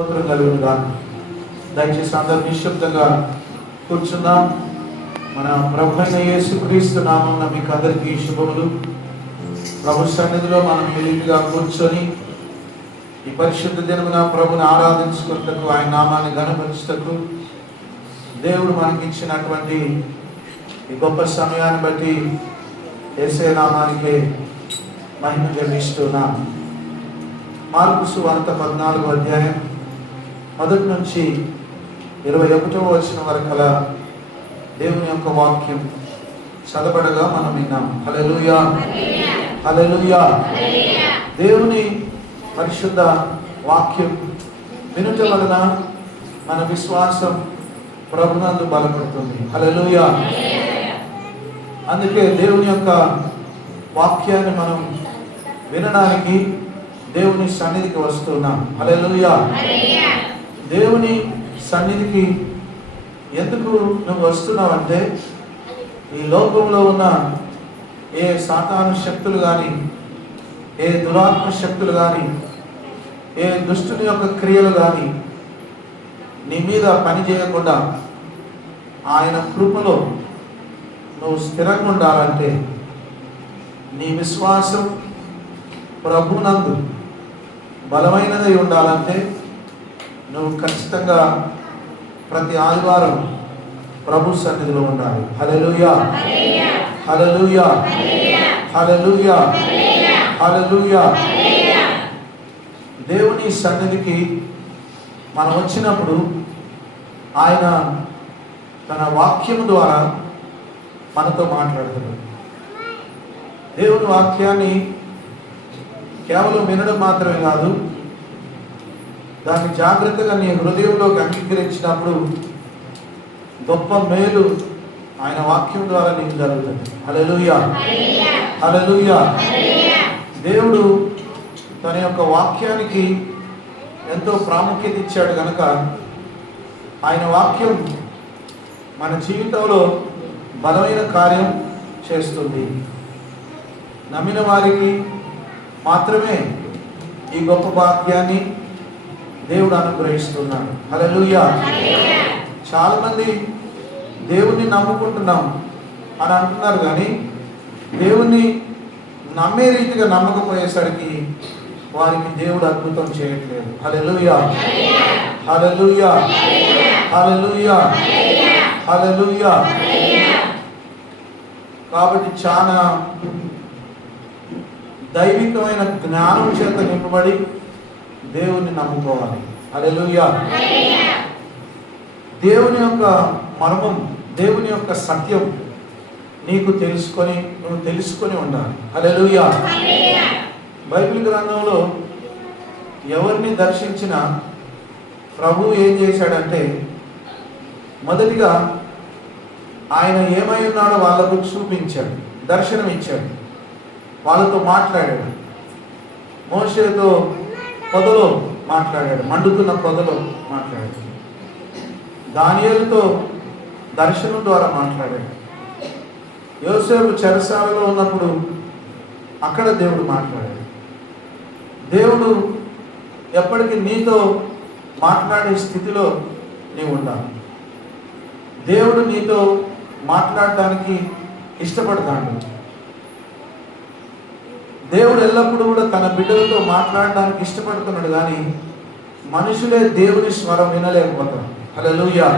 స్తోత్రం కలుగునుగా. దయచేసి అందరూ నిశ్శబ్దంగా కూర్చుందాం. మన ప్రభువైన యేసుక్రీస్తు నామమున మీకు అందరికీ శుభములు. ప్రభు సన్నిధిలో మనం మిలిమిగా కూర్చొని ఈ పరిశుద్ధ దినమున ప్రభుని ఆరాధించుకున్నటకు, ఆయన నామాన్ని ఘనపరచుటకు దేవుడు మనకి ఇచ్చినటువంటి ఈ గొప్ప సమయాన్ని బట్టి యేసయ్య నామానికి మహిమ చెల్లిస్తున్నాం. మార్కు సువార్త 14వ అధ్యాయం 1 నుంచి 21వ వచనం వరకు దేవుని యొక్క వాక్యం చదవబడగా మనం విన్నాం. హల్లెలూయా, హల్లెలూయా. దేవుని పరిశుద్ధ వాక్యం వినుట వలన మన విశ్వాసం ప్రభునందు బలపడుతుంది. హల్లెలూయా. అందుకే దేవుని యొక్క వాక్యాన్ని మనం వినడానికి దేవుని సన్నిధికి వస్తున్నాం. హల్లెలూయా. దేవుని సన్నిధికి ఎందుకు నువ్వు వస్తున్నావంటే, ఈ లోకంలో ఉన్న ఏ సాతాను శక్తులు కానీ, ఏ దురాత్మ శక్తులు కానీ, ఏ దుష్టుని యొక్క క్రియలు కానీ నీ మీద పని చేయకుండా ఆయన కృపలో నువ్వు స్థిరంగా ఉండాలంటే, నీ విశ్వాసం ప్రభునందు బలమైనదై ఉండాలంటే నువ్వు ఖచ్చితంగా ప్రతి ఆదివారం ప్రభు సన్నిధిలో ఉండాలి. హల్లెలూయా, హల్లెలూయా, హల్లెలూయా, హల్లెలూయా. దేవుని సన్నిధికి మనం వచ్చినప్పుడు ఆయన తన వాక్యం ద్వారా మనతో మాట్లాడుతున్నాడు. దేవుని వాక్యాన్ని కేవలం వినడం మాత్రమే కాదు, దాన్ని జాగ్రత్తగా నీ హృదయంలోకి అంగీకరించినప్పుడు గొప్ప మేలు ఆయన వాక్యం ద్వారా నీకు జరుగుతుంది. హల్లెలూయా, హల్లెలూయా. దేవుడు తన యొక్క వాక్యానికి ఎంతో ప్రాముఖ్యత ఇచ్చాడు కనుక ఆయన వాక్యం మన జీవితంలో బలమైన కార్యం చేస్తుంది. నమ్మిన వారికి మాత్రమే ఈ గొప్ప వాక్యాన్ని దేవుడు అనుగ్రహిస్తున్నాడు. హల్లెలూయా. చాలా మంది దేవుణ్ణి నమ్ముకుంటున్నాం అని అంటున్నారు, కానీ దేవుణ్ణి నమ్మే రీతిగా నమ్మకపోయేసరికి వారికి దేవుడు అద్భుతం చేయట్లేదు. హల్లెలూయా, హల్లెలూయా, హల్లెలూయా, హల్లెలూయా. కాబట్టి చాలా దైవికమైన జ్ఞానం చేత నింపబడి దేవుణ్ణి నమ్ముకోవాలి. హల్లెలూయా. దేవుని యొక్క మర్మం, దేవుని యొక్క సత్యం నీకు నువ్వు తెలుసుకొని ఉండాలి. హల్లెలూయా. బైబిల్ గ్రంథంలో ఎవరిని దర్శించినా ప్రభువు ఏం చేశాడంటే, మొదటిగా ఆయన ఏమై ఉన్నాడో వాళ్ళకు చూపించాడు, దర్శనం ఇచ్చాడు, వాళ్ళతో మాట్లాడాడు. మోషేతో పొదలో మాట్లాడాడు, మండుతున్న పొదలో మాట్లాడాడు. దానియేలుతో దర్శనం ద్వారా మాట్లాడాడు. యోసేపు చెరసాలలో ఉన్నప్పుడు అక్కడ దేవుడు మాట్లాడాడు. దేవుడు ఎప్పటికీ నీతో మాట్లాడే స్థితిలో నీవు ఉండాలి. దేవుడు నీతో మాట్లాడడానికి ఇష్టపడతాడు. దేవుడు ఎల్లప్పుడూ కూడా తన బిడ్డలతో మాట్లాడడానికి ఇష్టపడుతున్నాడు, కానీ మనుషులే దేవుని స్వరం వినలేకపోతారు. హల్లెలూయా.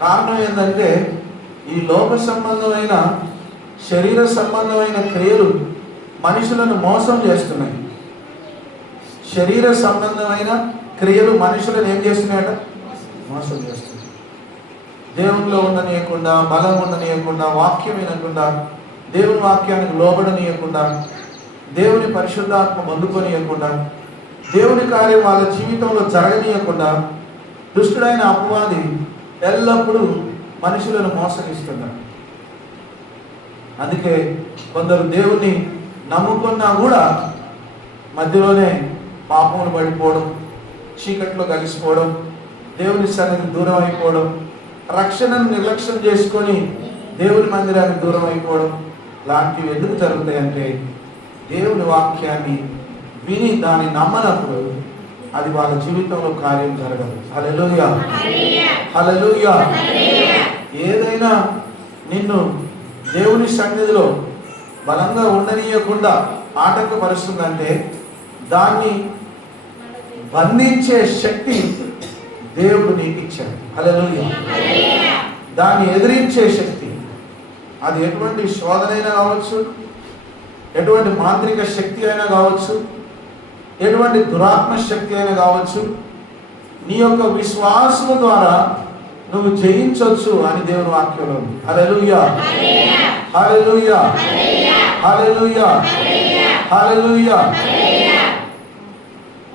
కారణం ఏంటంటే, ఈ లోక సంబంధమైన శరీర సంబంధమైన క్రియలు మనుషులను మోసం చేస్తున్నాయి. శరీర సంబంధమైన క్రియలు మనుషులను ఏం చేస్తున్నాయట? మోసం చేస్తున్నాయి. దేవునిలో ఉండనీయకుండా, బలం ఉండనీయకుండా, వాక్యం వినకుండా, దేవుని వాక్యానికి లోబడనీయకుండా, దేవుని పరిశుద్ధాత్మ పొందుకొనియకుండా, దేవుని కార్యం వాళ్ళ జీవితంలో జరగనీయకుండా దుష్టుడైన అపవాది ఎల్లప్పుడూ మనుషులను మోసగిస్తున్నాడు. అందుకే కొందరు దేవుణ్ణి నమ్ముకున్నా కూడా మధ్యలోనే పాపములు పడిపోవడం, చీకట్లో కలిసిపోవడం, దేవుని సన్నిధికి దూరం అయిపోవడం, రక్షణను నిర్లక్ష్యం చేసుకొని దేవుని మందిరానికి దూరం అయిపోవడం లాంటివి ఎందుకు జరుగుతాయంటే, దేవుని వాక్యాన్ని విని దాన్ని నమ్మనప్పుడు అది వాళ్ళ జీవితంలో కార్యం జరగదు. హల్లెలూయా, హల్లెలూయా. ఏదైనా నిన్ను దేవుని సన్నిధిలో బలంగా ఉండనీయకుండా ఆటంకపరుస్తుందంటే దాన్ని బంధించే శక్తి దేవుడు నీకు ఇచ్చాడు. హల్లెలూయా. దాన్ని ఎదిరించే శక్తి, అది ఎటువంటి శోధనైనా కావచ్చు, ఎటువంటి మాంత్రిక శక్తి అయినా కావచ్చు, ఎటువంటి దురాత్మ శక్తి అయినా కావచ్చు, నీ యొక్క విశ్వాసము ద్వారా నువ్వు జయించవచ్చు అని దేవుని వాక్యంలో ఉంది. హల్లెలూయా, హల్లెలూయా, హల్లెలూయా, హల్లెలూయా.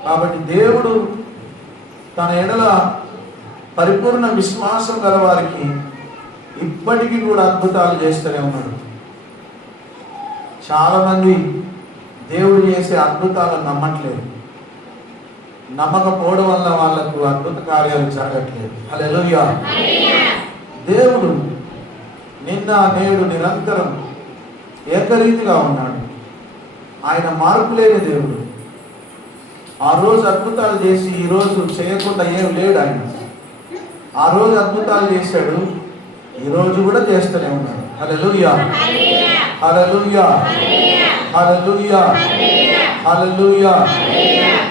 కాబట్టి దేవుడు తన ఎడల పరిపూర్ణ విశ్వాసం గల వారికి ఇప్పటికీ కూడా అద్భుతాలు చేస్తూనే ఉన్నాడు. చాలామంది దేవుడు చేసే అద్భుతాలను నమ్మట్లేదు. నమ్మకపోవడం వల్ల వాళ్ళకు అద్భుత కార్యాలు జరగట్లేదు. హల్లెలూయా. దేవుడు నిన్న నేడు నిరంతరం ఏకరీతిగా ఉన్నాడు. ఆయన మార్పు లేని దేవుడు. ఆ రోజు అద్భుతాలు చేసి ఈరోజు చేయకుండా ఏం లేడు ఆయన. ఆ రోజు అద్భుతాలు చేశాడు, ఈరోజు కూడా చేస్తూనే ఉన్నాడు. హల్లెలూయా, హల్లెలూయా, హల్లెలూయా, హల్లెలూయా,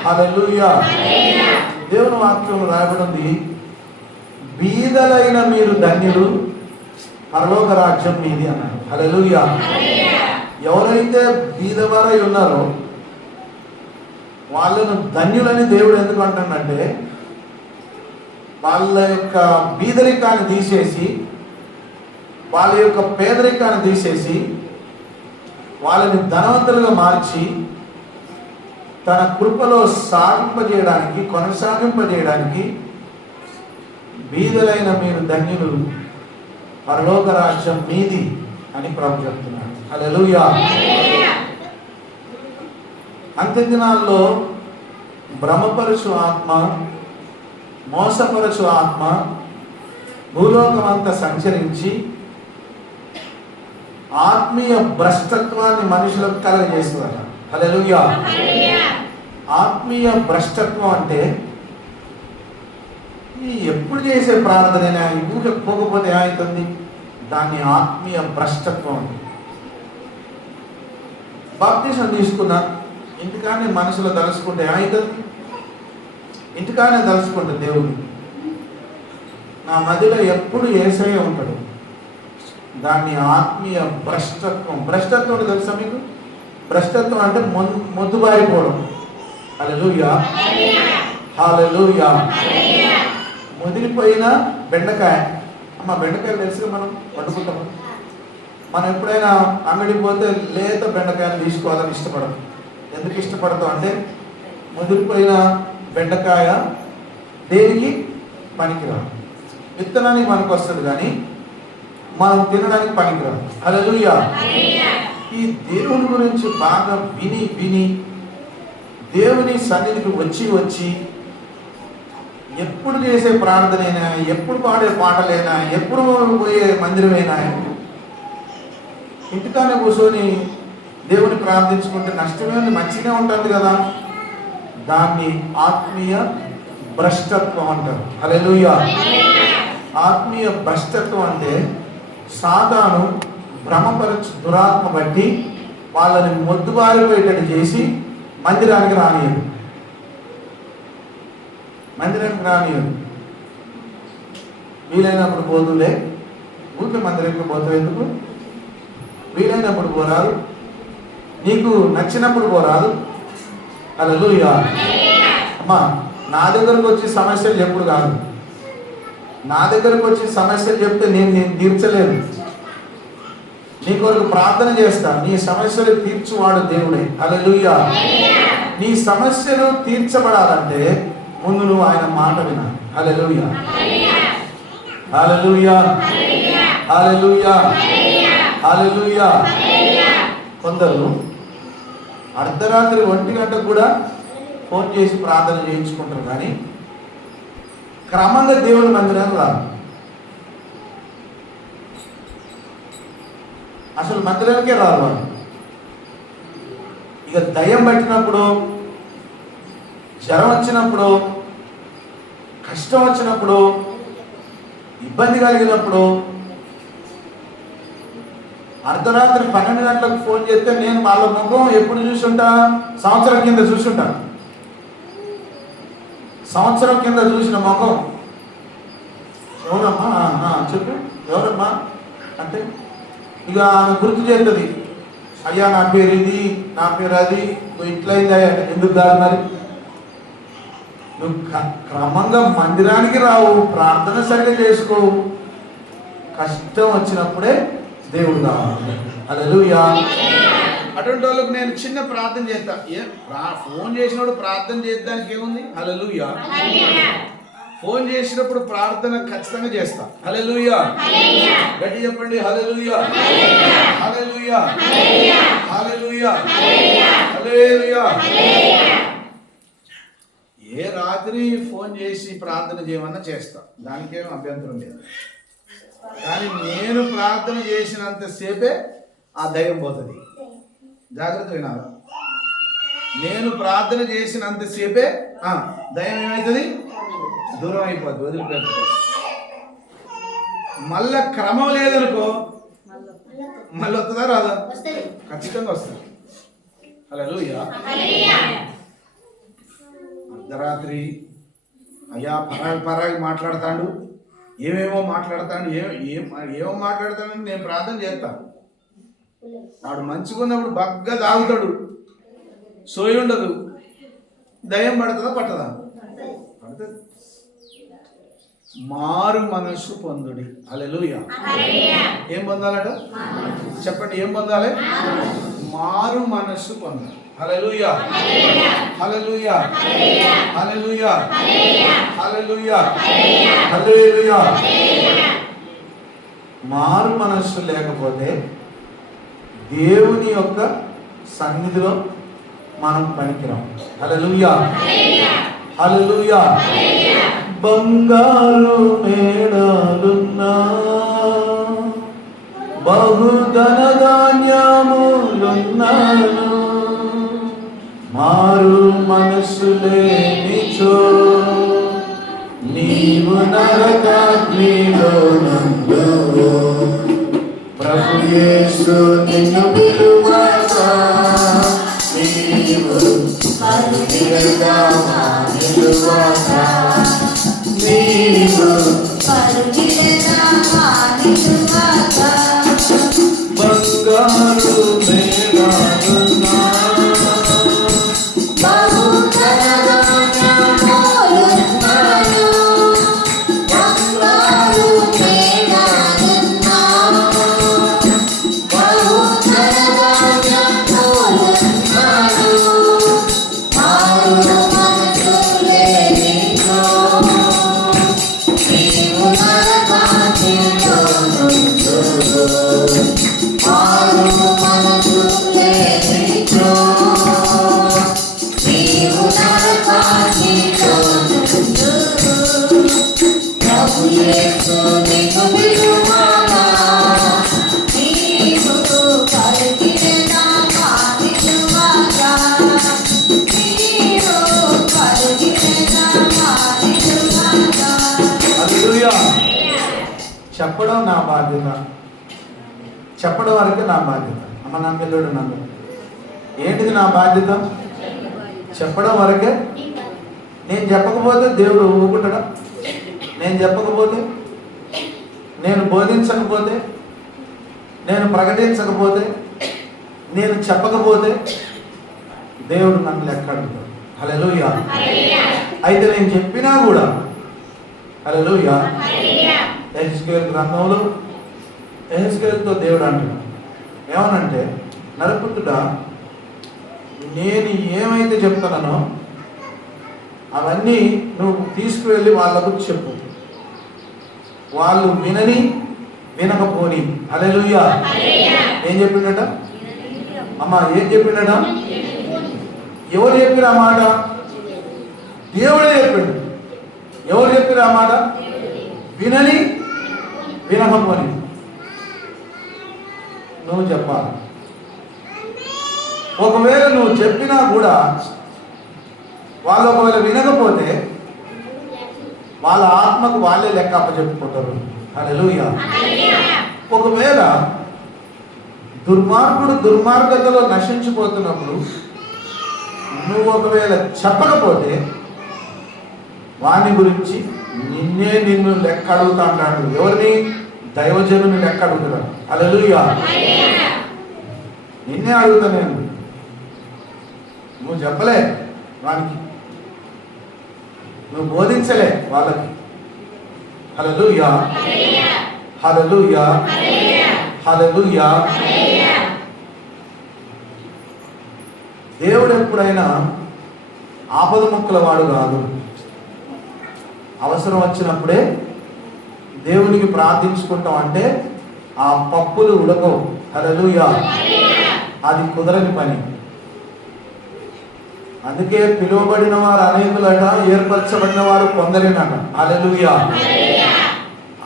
హల్లెలూయా. దేవుని వాక్యం రాయబడింది, బీదలైన మీరు ధన్యులు, పరలోక రాజ్యం మీది అన్నాడు. హల్లెలూయా. ఎవరైతే బీదవారై ఉన్నారో వాళ్ళను ధన్యులని దేవుడు ఎందుకు అంటాడంటే, వాళ్ళ యొక్క బీదరికాన్ని తీసేసి, వాళ్ళ యొక్క పేదరికాన్ని తీసేసి, వాళ్ళని ధనవంతులుగా మార్చి తన కృపలో సాగింపజేయడానికి, కొనసాగింపజేయడానికి బీదలైన మీరు ధన్యులు, పరలోక రాజ్యం మీది అని ప్రభు చెప్తున్నాడు. హల్లెలూయా. అంత్య దినాల్లో భ్రమపరచు ఆత్మ, మోసపరచు ఆత్మ భూలోకమంతా సంచరించి ఆత్మీయ భ్రష్టత్వాన్ని మనుషులకు కలగజేస్తుందట. హల్లెలూయా. ఆత్మీయ భ్రష్టత్వం అంటే ఈ ఎప్పుడు చేసే ప్రార్థన ఊరికి పోకపోతే ఏమవుతుంది, దాన్ని ఆత్మీయ భ్రష్టత్వం అండి. బాప్టిజం తీసుకున్నా ఇంటికానే మనసులో తలుసుకుంటే ఏమవుతుంది, ఇంటికానే తలుసుకుంటే దేవుడు నా మధ్యలో ఎప్పుడు యేసయ్య ఉంటాడు, దాన్ని ఆత్మీయ భ్రష్టత్వం. భ్రష్టత్వం తెలుసా మీకు? భ్రష్టత్వం అంటే మొద్దుబారిపోవడం. హల్లెలూయా, హల్లెలూయా. ముదిరిపోయిన బెండకాయ, అమ్మ బెండకాయలు తెలుసుగా మనం వండుకుంటాము. మనం ఎప్పుడైనా అంగడికి పోతే లేత బెండకాయలు తీసుకోవాలని ఇష్టపడము. ఎందుకు ఇష్టపడతాం అంటే ముదిరిపోయిన బెండకాయ దేనికి పనికిరాదు, విత్తనానికి మనకు వస్తుంది కానీ మనం తినడానికి పనికిరాదు. హల్లెలూయా. ఈ దేవుని గురించి బాగా విని విని దేవుని సన్నిధికి వచ్చి వచ్చి ఎప్పుడు చేసే ప్రార్థనైనా, ఎప్పుడు పాడే పాటలైనా, ఎప్పుడు పోయే మందిరమైనా ఇంటికానే కూర్చొని దేవుని ప్రార్థించుకుంటే నష్టమేమి, మంచిగా ఉంటుంది కదా. దాన్ని ఆత్మీయ భ్రష్టత్వం అంటారు. హల్లెలూయా. ఆత్మీయ భ్రష్టత్వం అంటే సాతాను భ్రమపరచు దురాత్మ బట్టి వాళ్ళని మొద్దుబారిపోయేటట్టు చేసి మందిరానికి రానియదు. మందిరానికి రానియదు. వీలైనప్పుడు పోతుండే, ఊరికే మందిరానికి పోతావు ఎందుకు? వీలైనప్పుడు పోరాదు, నీకు నచ్చినప్పుడు పోరాదు. హల్లెలూయా. అమ్మా, నా దగ్గరకు వచ్చి సమస్యలు చెప్పుడు కాదు. నా దగ్గరకు వచ్చి సమస్యలు చెప్తే నేను తీర్చలేను. నీ కొరకు ప్రార్థన చేస్తా, నీ సమస్యలు తీర్చువాడు దేవుడే. హల్లెలూయా. నీ సమస్యలు తీర్చబడాలంటే ముందు నువ్వు ఆయన మాట వినాలి. హల్లెలూయా, హల్లెలూయా, హల్లెలూయా, హల్లెలూయా. కొందరు అర్ధరాత్రి 1 గంటకు కూడా ఫోన్ చేసి ప్రార్థన చేయించుకుంటారు, కానీ క్రమంగా దేవుని మందిరానికి రాదు. అసలు మందిరానికే రాదు వాళ్ళు. ఇక దయ్యం పట్టినప్పుడు, జ్వరం వచ్చినప్పుడు, కష్టం వచ్చినప్పుడు, ఇబ్బంది కలిగినప్పుడు, అర్ధరాత్రి 12 గంటలకు ఫోన్ చేస్తే నేను వాళ్ళ ముఖం ఎప్పుడు చూసుంటా? సంవత్సరం కింద చూసుంటా. సంవత్సరం కింద చూసిన ముఖం. ఎవరమ్మా? చెప్పు, ఎవరమ్మా అంటే ఇక ఆమె గుర్తు చేస్తుంది. అయ్యా నా పేరు ఇది, నా పేరు అది, నువ్వు ఇట్లయిందా? ఎందుకు కాదు మరి? నువ్వు క్రమంగా మందిరానికి రావు, ప్రార్థన సరిగ్గా చేసుకోవు. కష్టం వచ్చినప్పుడే దేవుడు కావాలి. హల్లెలూయా. అటువంటి వాళ్ళకు నేను చిన్న ప్రార్థన చేస్తా. ఫోన్ చేసినప్పుడు ప్రార్థన చేద్దానికి ఏముంది? హల్లెలూయా. ఫోన్ చేసినప్పుడు ప్రార్థన ఖచ్చితంగా చేస్తా. హల్లెలూయా. గట్టి చెప్పండి, హల్లెలూయా, హల్లెలూయా, హల్లెలూయా, హల్లెలూయా. ఏ రాత్రి ఫోన్ చేసి ప్రార్థన చేయమన్నా చేస్తా, దానికేం అభ్యంతరం లేదు. కానీ నేను ప్రార్థన చేసినంతసేపే ఆ దయ్యం పోతుంది. జాగ్రత్త వినాలి. నేను ప్రార్థన చేసినంతసేపే దయ్యం ఏమవుతుంది? దూరం అయిపోద్ది, వదిలిపెడుతుంది. మళ్ళా క్రమం లేదనుకో, మళ్ళీ వస్తుందా రాదా? ఖచ్చితంగా వస్తుంది. హల్లెలూయా. అర్ధరాత్రి అయ్యా పరాగి మాట్లాడతాడు, ఏమేమో మాట్లాడతాడు, ఏమో మాట్లాడతాడని నేను ప్రార్థన చేస్తాను. వాడు మంచిగా ఉన్నప్పుడు బగ్గా తాగుతాడు, సోయి ఉండదు. దయ్యం పడుతుందా పట్టదా? పడుతుంది. మారు మనస్సు పొందుడి. హల్లెలూయా. ఏం పొందాలట? చెప్పండి, ఏం పొందాలి? మారు మనస్సు పొందాలి. హల్లెలూయా, హల్లెలూయా, హల్లెలూయా, హల్లెలూయా, హల్లెలూయా. మారు మనస్సు లేకపోతే దేవుని యొక్క సన్నిధిలో మనం పనికిరాం. హల్లెలూయా, హల్లెలూయా. బంగారు మేడలున్నా, బహుధన ధాన్యములున్నాను, మారు మనస్సు లేనిచో నీవు నరకాగ్నిలో నందువు. ప్రభు యేసు నిన్ను పిలువగా నీవు పరుగిరగా మానిలువగా, నీవు పరుగిరగా మానిలువగా. బంగారు మేఘాలున్నా, బహుధన ధాన్యములున్నాను, బంగారు మేఘాలున్నా, బహుధన ధాన్యములున్నాను, మారు మనస్సు లేనిచో నీవు నరకాగ్నిలో నందువు. మారు మనస్సు లేనిచో నీవు నరకాగ్నిలో నందువు. ప్రభు యేసు నిన్ను పిలువగా నీవు పరుగిరగా మానిలువగా, నీవు పరుగిరగా మానిలువగా. హల్లెలూయా. చెప్పడం నా బాధ్యత, చెప్పడం వరకే నా బాధ్యత. అమ్మ నా పిల్లడు నన్ను ఏంటిది నా బాధ్యత? చెప్పడం వరకే. నేను చెప్పకపోతే దేవుడు ఊరుకుంటాడా? నేను చెప్పకపోతే, నేను బోధించకపోతే, నేను ప్రకటించకపోతే, నేను చెప్పకపోతే దేవుడు నన్ను లెక్క అడుగుతాడు. హల్లెలూయా. అయితే నేను చెప్పినా కూడా, హల్లెలూయా, యెహెజ్కేలు గ్రంథంలో యెహెజ్కేలుతో దేవుడు అంటున్నాడు ఏమనంటే, నరపుత్రుడా, నేను ఏమైతే చెప్తానో అవన్నీ నువ్వు తీసుకువెళ్ళి వాళ్ళకు చెప్పు. వాళ్ళు వినని వినకపోని. హల్లెలూయా. ఏం చెప్పిండట అమ్మా? ఏం చెప్పిండట? ఎవరు చెప్పిరు ఆ మాట? దేవుడే చెప్పిండు. ఎవరు చెప్పిరు ఆ మాట? వినని వినకపోని. నువ్వు చెప్పాలి. ఒకవేళ నువ్వు చెప్పినా కూడా వాళ్ళు ఒకవేళ వినకపోతే వాళ్ళ ఆత్మకు వాళ్ళే లెక్క అప్పచెప్పుకుంటారు. హల్లెలూయా. ఒకవేళ దుర్మార్గుడు దుర్మార్గతలో నశించిపోతున్నప్పుడు నువ్వు ఒకవేళ చెప్పకపోతే వాని గురించి నిన్ను లెక్క అడుగుతా అంటాడు. ఎవరిని? దైవజనుని లెక్క అడుగుతున్నాడు. హల్లెలూయా. నిన్నే అడుగుతా నేను. నువ్వు చెప్పలే వానికి, నువ్వు బోధించలే వాళ్ళకి. హల్లెలూయా, హల్లెలూయా, హల్లెలూయా. దేవుడు ఎప్పుడైనా ఆపద ముక్కల వాడు కాదు. అవసరం వచ్చినప్పుడే దేవునికి ప్రార్థించుకుంటాం. అంటే ఆ పప్పులు ఉడకవు. హల్లెలూయా. అది కుదరని పని. అందుకే పిలువబడిన వారు అనేకులట, ఏర్పరచబడిన వారు కొందరేనట. హల్లెలూయా.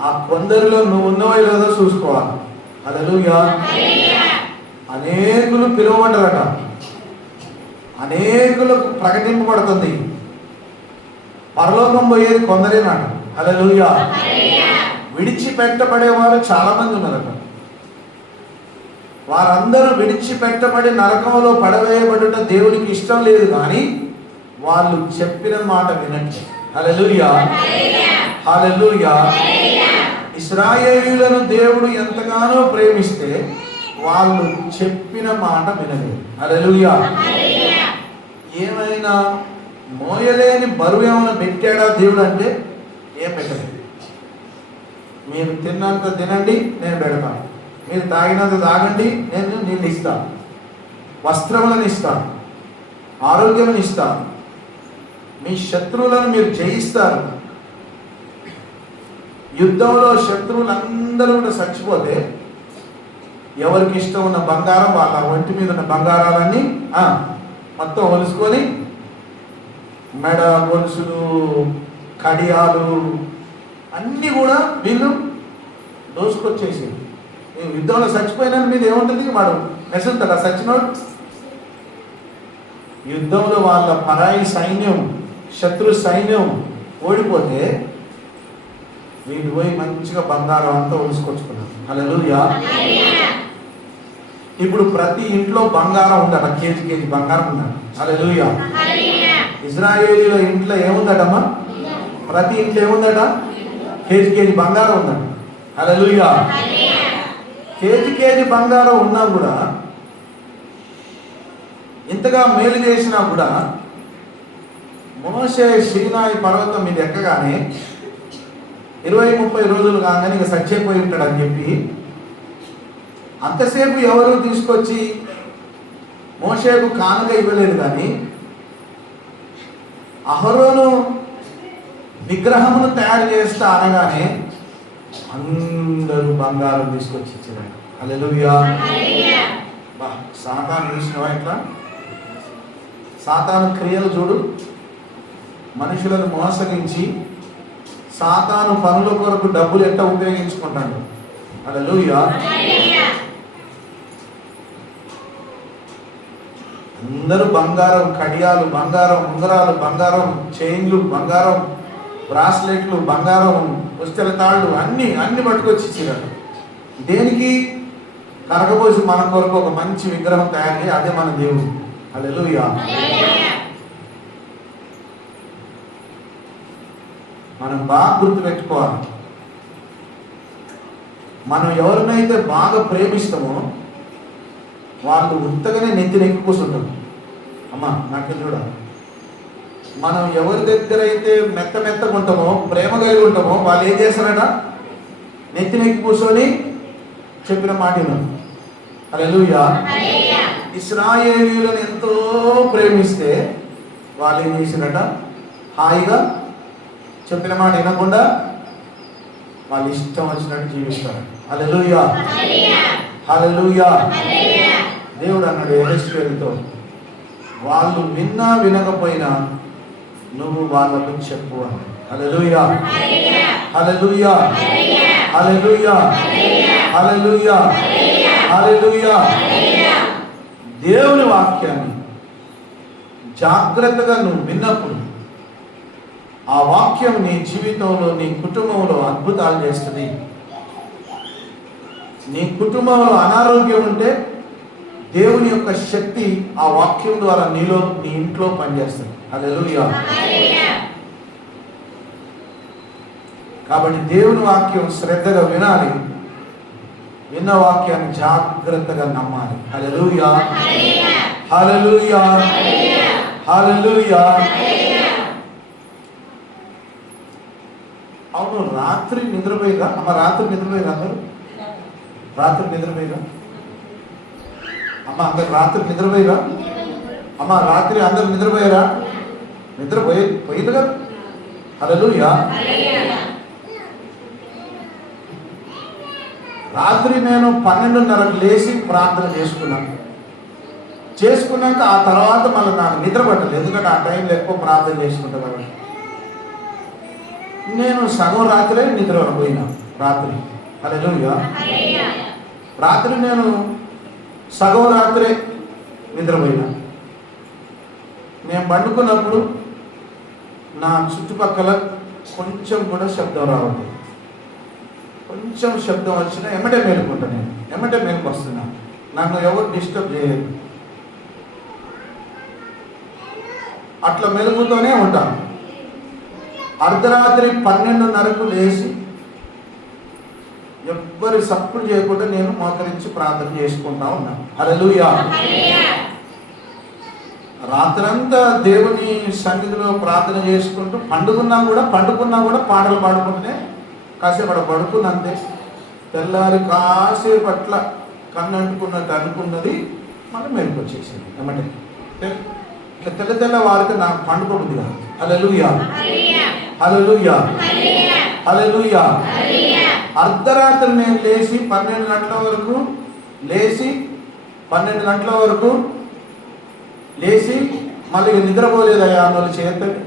ఆ కొందరిలో నువ్వు ఉన్నవో లేదో చూసుకోవాలి. హల్లెలూయా. అనేకులు పిలువబడ్డారట, అనేకులకు ప్రకటింపబడుతుంది. పరలోకం పోయేది కొందరేనట. హల్లెలూయా. విడిచిపెట్టబడేవారు చాలా మంది ఉన్నారట. వారందరూ విడిచిపెట్టబడి నరకంలో పడవేయబడుట దేవునికి ఇష్టం లేదు, కానీ వాళ్ళు చెప్పిన మాట వినండి. హల్లెలూయా, హల్లెలూయా. ఇశ్రాయేలీయులను దేవుడు ఎంతగానో ప్రేమిస్తే వాళ్ళు చెప్పిన మాట వినలేదు. హల్లెలూయా. ఏమైనా మోయలేని బరువు ఏమైనా పెట్టాడా దేవుడు అంటే? ఏం పెట్టలేదు. మీరు తిన్నంత తినండి, నేను పెడతాను. మీరు తాగినంత తాగండి, నేను నీళ్ళు ఇస్తాను. వస్త్రములను ఇస్తాను, ఆరోగ్యమును ఇస్తాను. మీ శత్రువులను మీరు జయిస్తారు. యుద్ధంలో శత్రువులందరూ కూడా చచ్చిపోతే ఎవరికి ఇష్టం ఉన్న బంగారం వాళ్ళ ఒంటి మీద ఉన్న బంగారాలన్నీ మొత్తం ఒలుసుకొని మెడ గొలుసులు కడియాలు అన్నీ కూడా వీళ్ళు దోసుకొచ్చేసి యుద్ధంలో చచ్చిపోయిన మీద ఏముంటుంది? వాడు మెసులుతాడా చచ్చినోడు? యుద్ధంలో వాళ్ళ పరాయి సైన్యం, శత్రు సైన్యం ఓడిపోతే వీళ్ళు పోయి మంచిగా బంగారం అంతా ఒలుసుకొచ్చుకున్నారు. హల్లెలూయా. ఇప్పుడు ప్రతి ఇంట్లో బంగారం ఉందట, కేజీ బంగారం ఉందట. హల్లెలూయా. ఇజ్రాయేలీల ఇంట్లో ఏముందటమ్మా? ప్రతి ఇంట్లో ఏముందట? కేజీ బంగారం ఉందట. హల్లెలూయా. కేజీ బంగారం ఉన్నా కూడా, ఇంతగా మేలు చేసినా కూడా, మోషే సీనాయి పర్వతం మీద ఎక్కగానే 20-30 రోజులు కాగానే ఇక చచ్చిపోయి ఉంటాడని చెప్పి అంతసేపు ఎవరు తీసుకొచ్చి మోషేకు కానుక ఇవ్వలేదు. కానీ అహరోను విగ్రహమును తయారు చేస్తా అనగానే అందరూ బంగారం తీసుకొచ్చి ఇచ్చారు. హల్లెలూయా. సాతాను చూసినవా? ఇట్లా సాతాను క్రియలు చూడు. మనుషులను మోసగించి సాతాను పనుల కొరకు డబ్బులు ఎట్లా ఉపయోగించుకుంటాడు. హల్లెలూయా. అందరూ బంగారం కడియాలు, బంగారం ఉంగరాలు, బంగారం చైన్లు, బంగారం బ్రాస్లెట్లు, బంగారం పుస్తల తాళ్ళు అన్ని పట్టుకొచ్చి ఇచ్చారు. దేనికి? కరగబోసి మన కొరకు ఒక మంచి విగ్రహం తయారు చేయి, అదే మన దేవుడు. హల్లెలూయా. మనం బాగా గుర్తుపెట్టుకోవాలి. మనం ఎవరినైతే బాగా ప్రేమిస్తామో వాళ్ళు ఉత్తగానే నెత్తినెక్కి కూర్చుంటారు. అమ్మా నాకు చూడ, మనం ఎవరి దగ్గర అయితే మెత్తగా ఉంటామో, ప్రేమ కలిగి ఉంటామో, వాళ్ళు ఏం చేస్తారట? నెత్తినెక్కి కూర్చొని చెప్పిన మాట విన్నారు. హల్లెలూయా. ఇశ్రాయేలీయులను ఎంతో ప్రేమిస్తే వాళ్ళు ఏం చేసినట? హాయిగా చెప్పిన మాట వినకుండా వాళ్ళు ఇష్టం వచ్చినట్టు జీవిస్తారు. హల్లెలూయా, హల్లెలూయా. దేవుడు అన్నాడు యెహెజ్కేలుతో, వాళ్ళు విన్నా వినకపోయినా నువ్వు వాళ్ళకు చెప్పు అని. హల్లెలూయా, హల్లెలూయా, హల్లెలూయా, హల్లెలూయా, హల్లెలూయా. దేవుని వాక్యాన్ని జాగ్రత్తగా నువ్వు విన్నప్పుడు ఆ వాక్యం నీ జీవితంలో, నీ కుటుంబంలో అద్భుతాలు చేస్తుంది. నీ కుటుంబంలో అనారోగ్యం ఉంటే దేవుని యొక్క శక్తి ఆ వాక్యం ద్వారా నీలో, నీ ఇంట్లో పనిచేస్తుంది. హల్లెలూయా. కాబట్టి దేవుని వాక్యం శ్రద్ధగా వినాలి, విన్న వాక్యాన్ని జాగ్రత్తగా నమ్మాలి. హల్లెలూయా, హల్లెలూయా, హల్లెలూయా. అవును, రాత్రి నిద్రపోయిరా అమ్మ? రాత్రి నిద్రపోయిరా అందరూ? రాత్రి నిద్రపోయిరా అమ్మ? అందరు రాత్రి నిద్రపోయిరా అమ్మ? రాత్రి అందరు నిద్రపోయారా? పోయింది కదా. హల్లెలూయా. రాత్రి నేను 12:30కు లేచి ప్రార్థన చేసుకున్నాక ఆ తర్వాత మళ్ళీ నాకు నిద్ర పట్టలేదు, ఎందుకంటే ఆ టైంలో ఎక్కువ ప్రార్థన చేసుకుంటా కాబట్టి. నేను సగం రాత్రే నిద్ర పోయినా రాత్రి. హల్లెలూయా. రాత్రి నేను సగం రాత్రే నిద్రపోయినా. నేను పండుకున్నప్పుడు నా చుట్టుపక్కల కొంచెం కూడా శబ్దం రావట్లేదు. కొంచెం శబ్దం వచ్చినా ఎమ్మటే మేలుకుంటా, నేను ఎమ్మటే మేలుకు వస్తున్నా. నన్ను ఎవరు డిస్టర్బ్ చేయలేదు. అట్లా మెలుగుతూనే ఉంటాను. అర్ధరాత్రి 12:30కు లేచి ఎవ్వరి సప్పుడు చేయకుండా నేను మోకరించి ప్రార్థన చేసుకుంటా ఉన్నాను. హల్లెలూయా. రాత్రంతా దేవుని సన్నిధిలో ప్రార్థన చేసుకుంటూ పండుకున్నా కూడా పాటలు పాడుకుంటూనే కాసేపు అక్కడ పడుకున్నంతే. తెల్లారి కాసేపు అట్లా కన్ను అంటుకున్నట్టు అనుకున్నది మళ్ళీ మెలకు వచ్చేసింది. ఏమంటే ఇట్లా తెల్ల వారికి నాకు పండుకోబుద్ది కాదు. హల్లెలూయా, హల్లెలూయా, హల్లెలూయా. అర్ధరాత్రి నేను లేచి 12 గంటల వరకు లేచి మళ్ళీ నిద్రపోలేదయ్యా వాళ్ళు చేతండి.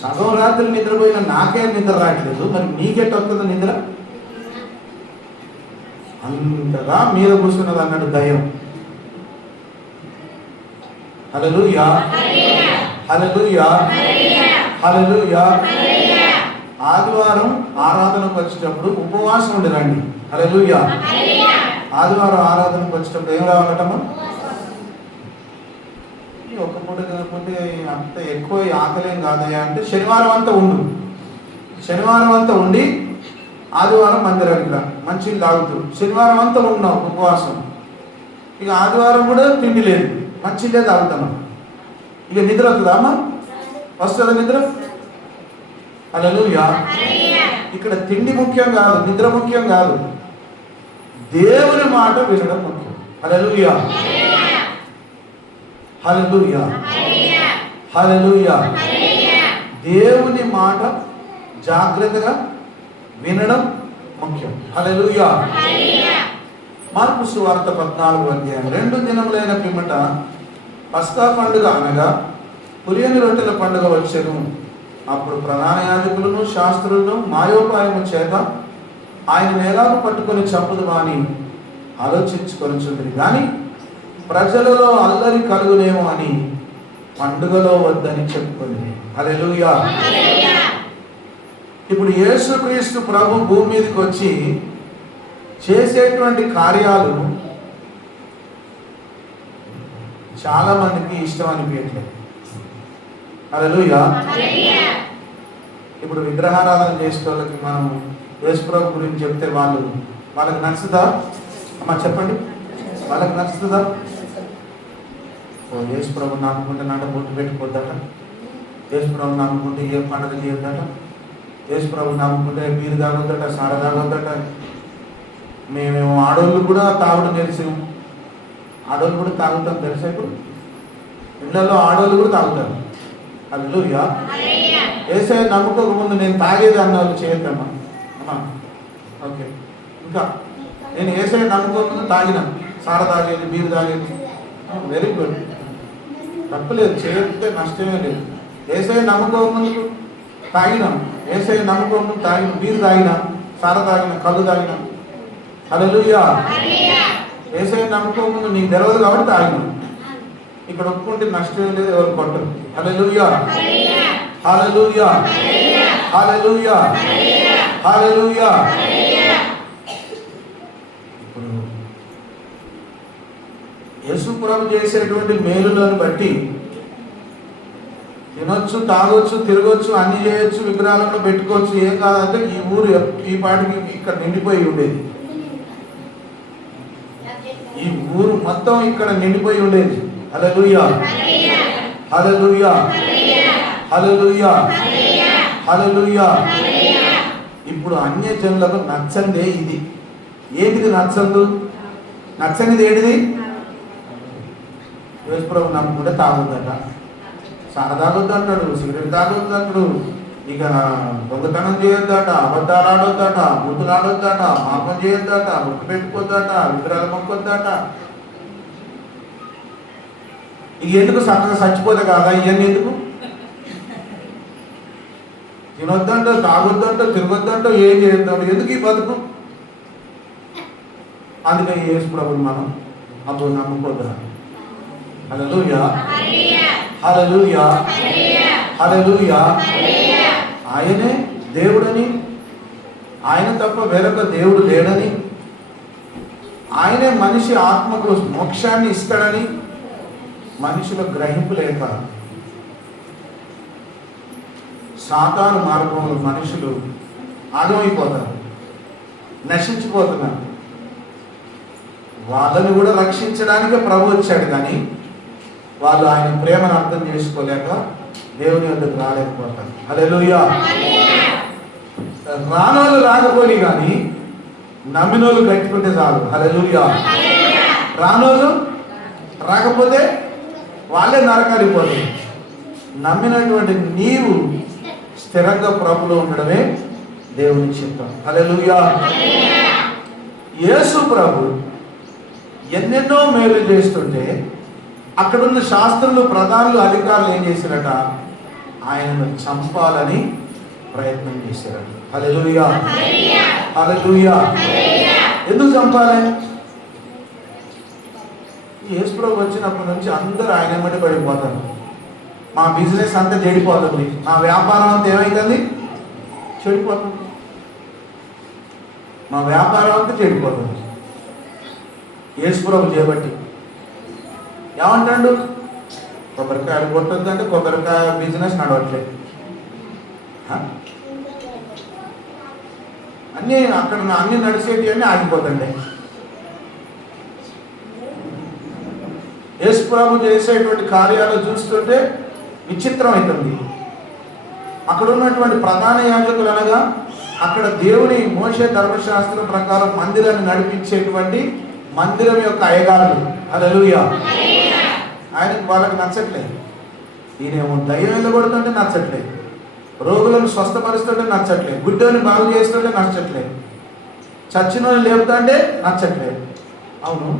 సగం రాత్రి నిద్రపోయినా నాకేం నిద్ర రావట్లేదు, మరి నీకెట్ వస్తుంది నిద్ర? అంతగా మీద కూర్చున్నది అన్నాడు దయ్యం. హల్లెలూయా, హల్లెలూయా, హల్లెలూయా. ఆదివారం ఆరాధనకు వచ్చేటప్పుడు ఉపవాసం ఉండి రండి. హల్లెలూయా. ఆదివారం ఆరాధనకు వచ్చేటప్పుడు ఏం రావాలటమ్మా? ఒక పూట కాకపోతే అంత ఎక్కువ ఆకలేం కాదయ్యా అంటే శనివారం అంతా ఉండి ఆదివారం మందిరానికి రా, మంచిగా తాగుతూ శనివారం అంతా ఉన్నాం ఉపవాసం. ఇక ఆదివారం కూడా తిండి లేదు, మంచిగా తాగుతున్నాం. ఇక నిద్ర వస్తుందా అమ్మా? వస్తుందా నిద్ర? హల్లెలూయా. ఇక్కడ తిండి ముఖ్యం కాదు, నిద్ర ముఖ్యం కాదు, దేవుని మాట వినడం ముఖ్యం. హల్లెలూయా, హల్లెలూయా, హల్లెలూయా. దేవుని మాట జాగ్రత్తగా వినడం ముఖ్యం. హల్లెలూయా. మార్కు సువార్త 14వ అధ్యాయం. 2 దినములైన పిమ్మట పస్కా పండుగ అనగా పులియని రొట్టెల పండుగ వచ్చెను. అప్పుడు ప్రధాన యాజకులను శాస్త్రులను మాయోపాయము చేత ఆయన ఎలాగ పట్టుకొని చంపుదుమా అని ఆలోచించుకొనిచుండ్రి కానీ ప్రజలలో అల్లరి కలుగునేమో అని పండుగలో వద్దని చెప్పుకుంది. హల్లెలూయా. ఇప్పుడు యేసుక్రీస్తు ప్రభు భూమి మీదకి వచ్చి చేసేటువంటి కార్యాలు చాలా మందికి ఇష్టం అనిపించట్లేదు. హల్లెలూయా. ఇప్పుడు విగ్రహారాధన చేసే వాళ్ళకి మనం యేసు ప్రభు గురించి చెప్తే వాళ్ళకి నచ్చుతుందా అమ్మా? చెప్పండి, వాళ్ళకి నచ్చుతుందా? యేసు ప్రభు నమ్ముకుంటే నాట బొట్టు పెట్టుకోద్దట, యేసు ప్రభు నమ్ముకుంటే ఏ పండుగ చేయొద్దట, యేసు ప్రభు నమ్ముకుంటే బీరు తాగొద్దట, సార తాగొద్దట. మేమేమో ఆడోళ్ళు కూడా తాగడం తెలిసాము, ఆడోళ్ళు కూడా తాగుతాం తెలుసా? ఇప్పుడు ఇళ్లలో ఆడోళ్ళు కూడా తాగుతారు. హల్లెలూయా. యేసయ్య నమ్ముకోకముందు నేను తాగేది అన్న వాళ్ళు చేయొద్దమ్మా. అమ్మా ఓకే. ఇంకా నేను యేసయ్య నమ్ముకోకముందు తాగినా, సార తాగేది, బీరు తాగేది. వెరీ గుడ్, తప్పులేదు, చేయకపోతే నష్టమే లేదు. యేసయ్య నమ్ముకోకముందు తాగినాం, యేసయ్య నమ్ముకోకముందు తాగిన, బీరు తాగినా, సార తాగిన, కళ్ళు తాగినా. హల్లెలూయా. యేసయ్య నమ్ముకోకుండా నీకు తెలియదు కాబట్టి తాగినావు. ఇక్కడ ఒప్పుకుంటే నష్టం లేదు, ఎవరు కొట్టరు. హల్లెలూయా, హల్లెలూయా, హల్లెలూయా, హల్లెలూయా. ఇప్పుడు యేసు ప్రభు చేసేటువంటి మేలులను బట్టి తినొచ్చు, తాగొచ్చు, తిరగొచ్చు, అన్ని చేయొచ్చు, విగ్రహాలను పెట్టుకోవచ్చు. ఏం కాదంటే ఈ ఊరు ఈ పాటికి ఇక్కడ నిండిపోయి ఉండేది. ఈ ఊరు మొత్తం ఇక్కడ నిండిపోయి ఉండేది. హల్లెలూయా, హల్లెలూయా, హల్లెలూయా, హల్లెలూయా. ఇప్పుడు అన్యజనులకు నచ్చందే ఇది. ఏంటిది నచ్చందు? నచ్చనిది ఏంటిది? యేసు ప్రభు నమ్ముకుంటే తాగొద్దట, సార తాగొద్దు అంటాడు, సిగరెట్ తాగొద్దు అంటాడు, ఇక దొంగతనం చేయొద్దట, అబద్ధాలు ఆడొద్దట, బూతులు ఆడొద్దట, పాపం చేయొద్దట, ముక్కు పెట్టుకోద్దట, విగ్రహాలు మొక్కొద్దట. ఇక ఎందుకు చక్కగా చచ్చిపోతే కాదా ఇవన్నీ ఎందుకు? తినొద్దంటో, తాగొద్దంటో, తిరగొద్దంటో, ఏం చేయొద్దంటో, ఎందుకు ఈ బతుకు? అందుకని యేసు ప్రభుని మనం అప్పుడు నమ్ముకోద్దా. హల్లెలూయా, హల్లెలూయా, హల్లెలూయా. ఆయనే దేవుడని, ఆయన తప్ప వేరొక దేవుడు లేడని, ఆయనే మనిషి ఆత్మకు మోక్షాన్ని ఇస్తాడని మనుషుల గ్రహింపు లేక సాతాను మార్గంలో మనుషులు ఆగమైపోతారు, నశించిపోతున్నారు. వాళ్ళని కూడా రక్షించడానికి ప్రభు వచ్చాడు, కానీ వాళ్ళు ఆయన ప్రేమను అర్థం చేసుకోలేక దేవుని వద్దకు రాలేకపోతారు. హల్లెలూయా. రానోళ్ళు రాకపోయి కానీ నమ్మినోళ్ళు గట్టికుంటే చాలు. హల్లెలూయా. రానోళ్ళు రాకపోతే వాళ్ళే నరకడిపోతారు. నమ్మినటువంటి నీవు స్థిరంగా ప్రభులో ఉండడమే దేవుని చిత్తం. హల్లెలూయా. యేసు ప్రభు ఎన్నెన్నో మేలు చేస్తుంటే అక్కడున్న శాస్త్రులు, ప్రధానులు, అధికారులు ఏం చేశారట? ఆయనను చంపాలని ప్రయత్నం చేశారట. హల్లెలూయా, హల్లెలూయా. ఎందుకు చంపాలి? యేసు ప్రభు వచ్చినప్పటి నుంచి అందరూ ఆయన వెంబడి పడిపోతారు. మా బిజినెస్ అంతా చెడిపోతుంది, మా వ్యాపారం అంతా ఏమైతుంది? చెడిపోతుంది. మా వ్యాపారం అంతా చెడిపోతుంది యేసు ప్రభు చేయబట్టి. ఏమంటాడు? కొబ్బరికాయలు కొట్టొద్దంటే కొబ్బరికాయ బిజినెస్ నడవట్లేదు. అన్నీ అక్కడ అన్ని నడిచేటి అన్నీ ఆగిపోతండి. యేసు ప్రభు చేసేటువంటి కార్యాలు చూస్తుంటే విచిత్రం అవుతుంది. అక్కడ ఉన్నటువంటి ప్రధాన యాజకులు అనగా అక్కడ దేవుని మోషే ధర్మశాస్త్రం ప్రకారం మందిరాన్ని నడిపించేటువంటి మందిరం యొక్క అయ్యగారులు. హల్లెలూయా. ఆయనకు వాళ్ళకి నచ్చట్లేదు. ఈయనేమో దయ్యం వెళ్ళగొడుతుంటే నచ్చట్లేదు, రోగులను స్వస్థపరుస్తుంటే నచ్చట్లేదు, గుడ్డని బాగు చేస్తుంటే నచ్చట్లేదు, చచ్చిన లేపుతుంటే నచ్చట్లేదు. అవును,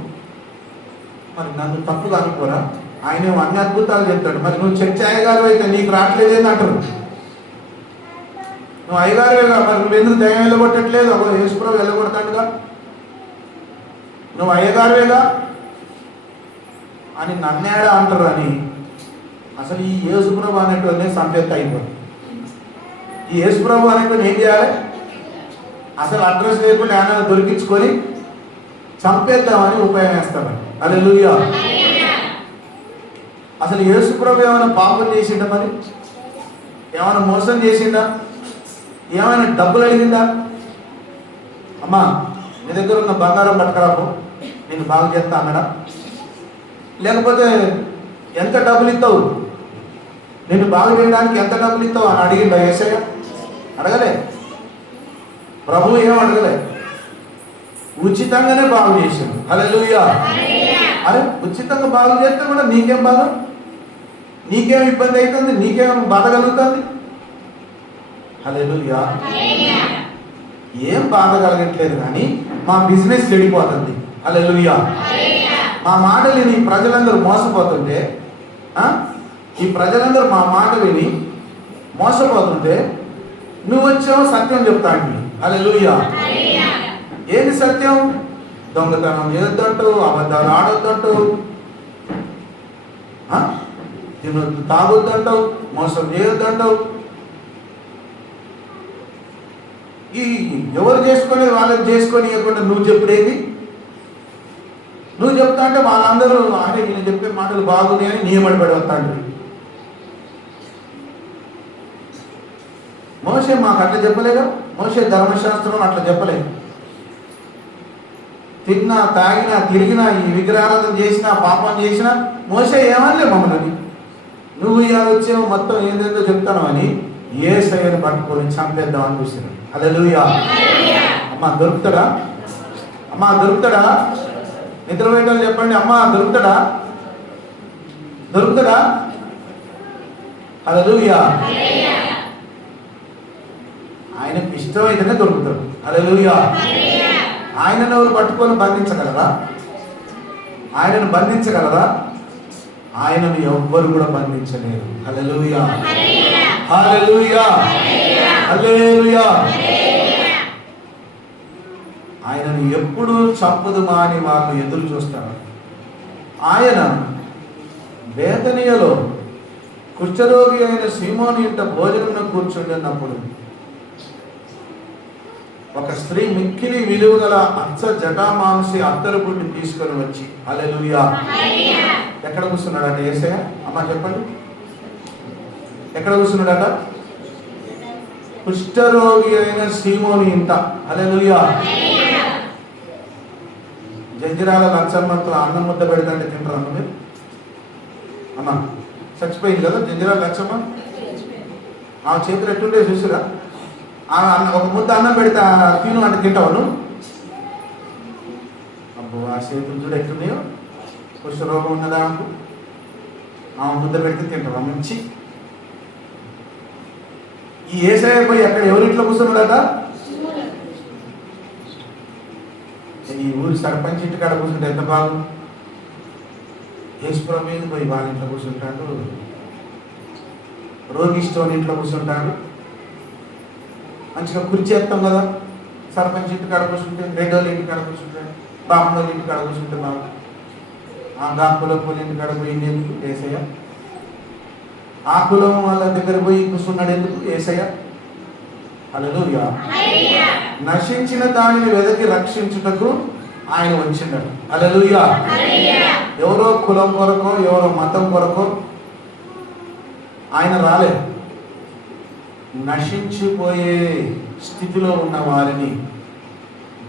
మరి నన్ను తప్పుగా అనుకోరా? ఆయన అన్ని అద్భుతాలు చెప్తాడు. మరి నువ్వు చర్చ అయ్యగారు అయితే నీకు రావట్లేదేంది అంటారు. నువ్వు అయ్యగారుగా, మరి నువ్వు ఎందుకు దయ్యం వెళ్ళగొట్టట్లేదు? ఒక యేసుప్రభు వెళ్ళగొడతాడుగా. నువ్వు అయ్యగారువేగా అని నన్నేడా అంటారు అని అసలు ఈ యేసుప్రభు అనేటువంటి సంపెత్త అయిపోయింది. ఈ యేసుప్రభు అనేటువంటి ఏం చేయాలి? అసలు అడ్రస్ లేకుండా ఆయన దొరికించుకొని చంపేద్దామని ఉపాయం వేస్తాడు. హల్లెలూయా. అసలు యేసుప్రభు ఏమైనా పాపం చేసిండా? మరి ఏమైనా మోసం చేసిండా? ఏమైనా డబ్బులు అడిగిందా? అమ్మా నీ దగ్గర ఉన్న బంగారం పట్టుకురాపో, నేను బాగు చేస్తా అన్నాడా? లేకపోతే ఎంత డబ్బులు ఇస్తావు, నేను బాగు చేయడానికి ఎంత డబ్బులు ఇస్తావు అని అడిగిందా యేసయ్య? అడగలే. ప్రభువు ఏం అడగలే, ఉచితంగానే బాగు చేశాడు. హల్లెలూయా. అరే ఉచితంగా బాగు చేస్తే కూడా నీకేం బాధ? నీకేం ఇబ్బంది అవుతుంది? నీకేం బాధ కలుగుతుంది? హల్లెలూయా. ఏం బాధ కలగట్లేదు, కానీ మా బిజినెస్ చెడిపోతుంది. హల్లెలూయా. మా మాట విని ప్రజలందరూ మోసపోతుంటే, ఈ ప్రజలందరూ మా మాట విని మోసపోతుంటే నువ్వు వచ్చావు సత్యం చెప్తాను. హల్లెలూయా. ఏంటి సత్యం? దొంగతనం చేయొద్దంటావు, అబద్ధాలు ఆడొద్దంటావు, తినొద్దు తాగొద్దంటావు, మోసం చేయొద్దంటావు. ఈ ఎవరు చేసుకునేది వాళ్ళకి చేసుకొని ఇవ్వకుండా నువ్వు చెప్పుడేది? నువ్వు చెప్తా అంటే వాళ్ళందరూ అంటే నేను చెప్పే మాటలు బాగున్నాయని నియమడిపడి వస్తాడు. మోషే మాకు అట్లా చెప్పలేదా? మోషే ధర్మశాస్త్రం అట్లా చెప్పలేదు. తిన్నా తాగినా తిరిగినా ఈ విగ్రహారాధన చేసినా పాపం చేసినా మోషే ఏమనలే మమ్మల్ని. నువ్వు ఇవాళ వచ్చేమో మొత్తం ఏందేందో చెప్తాను అని యేసయ్యను పట్టుకొని చంపేద్దాం అనిపిస్తున్నాడు. హల్లెలూయా. అమ్మా దొరుకుతాడా? అమ్మా దొరుకుతాడా? నిద్రపోయేటోళ్ళు చెప్పండి, అమ్మా దొరుకుతాడా? దొరుకుతాడా? హల్లెలూయా. ఆయనకు ఇష్టమైతేనే దొరుకుతాడు. హల్లెలూయా. ఆయనను ఎవరు పట్టుకొని బంధించగలరా? ఆయనను బంధించగలరా? ఆయనను ఎవ్వరు కూడా బంధించలేరు. హల్లెలూయా. హల్లెలూయా. హల్లెలూయా. ఆయనను ఎప్పుడు చంపుదుమా అని వాళ్ళు ఎదురు చూస్తారు. ఆయన బేతనియలో కుష్ఠరోగి అయిన సీమోను ఇంట భోజనంలో కూర్చుంటున్నప్పుడు ఒక స్త్రీ మిక్కిలి విలువ గల అచ్చ జటామాంసి అత్తరు పుట్టి తీసుకొని వచ్చి, హల్లెలూయా. ఎక్కడ కూర్చున్నాడట యేసయ్య? అమ్మా చెప్పండి, ఎక్కడ కూర్చున్నాడట? కుష్ఠరోగి అయిన సీమోను ఇంట. హల్లెలూయా. జంజిరాల లచ్చమ్మతో అన్నం ముద్ద పెడతాంటే తింటారు అన్న మీరు? అమ్మా చచ్చిపోయింది కదా జంజిరాల లచ్చమ్మ. ఆ చేతులు ఎట్టుండే చూసిరా? ఒక ముద్ద అన్నం పెడితే తిను అంటే తింటావు నువ్వు? అబ్బో ఆ చేతులు చూడు ఎట్లున్నాయో. కుష్ఠరోగం ఉన్నదా? ఆమె ముద్ద పెడితే తింటావా? మంచి ఈ యేసయ్య పోయి అక్కడ ఎవరింట్లో కూర్చున్నాడట? ఈ ఊరి సర్పంచ్ ఇంటి కాడ కూర్చుంటే ఎంత బాగు. యేసుప్రభు మీద పోయి వాళ్ళ ఇంట్లో కూర్చుంటాడు, రోగిస్టోన్ ఇంట్లో కూర్చుంటాడు. మంచిగా కుర్చీ ఎత్తాం కదా, సర్పంచ్ ఇంటి కాడ కూర్చుంటే, రెడ్డోళ్ళ ఇంటి కాడ కూర్చుంటే, బామ్మల ఇంటి కాడ కూర్చుంటే బాగు. ఆ గాకుల పూల ఇంటి కాడ పోయి ఎందుకు యేసయ్య? ఆ కులం వాళ్ళ దగ్గర పోయి కూర్చున్నాడు ఎందుకు యేసయ్య? హల్లెలూయా. నశించిన దానిని వెదకి రక్షించుటకు ఆయన వచ్చిండడు. హల్లెలూయా. ఎవరో కులం కొరకో ఎవరో మతం కొరకో ఆయన రాలేదు. నశించిపోయే స్థితిలో ఉన్న వారిని,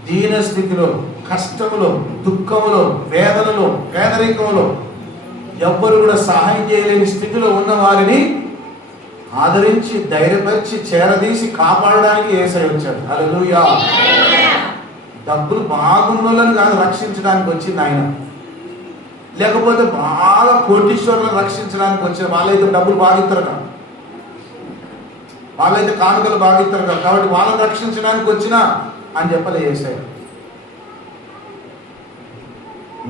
దీన స్థితిలో, కష్టములో, దుఃఖములో, వేదనలో, పేదరికంలో ఎవ్వరు కూడా సహాయం చేయలేని స్థితిలో ఉన్న వారిని ఆదరించి ధైర్యపరిచి చేరదీసి కాపాడడానికి యేసయ్య వచ్చాడు. హల్లెలూయా. డబ్బులు బాగున్నోళ్ళని కాదు రక్షించడానికి వచ్చింది ఆయన. లేకపోతే బాగా కోటీశ్వరులను రక్షించడానికి వచ్చిన వాళ్ళైతే డబ్బులు బాగా ఇస్తారు కదా, వాళ్ళైతే కానుకలు బాగా ఇస్తారు కదా, కాబట్టి వాళ్ళని రక్షించడానికి వచ్చినా అని చెప్పలే యేసయ్య.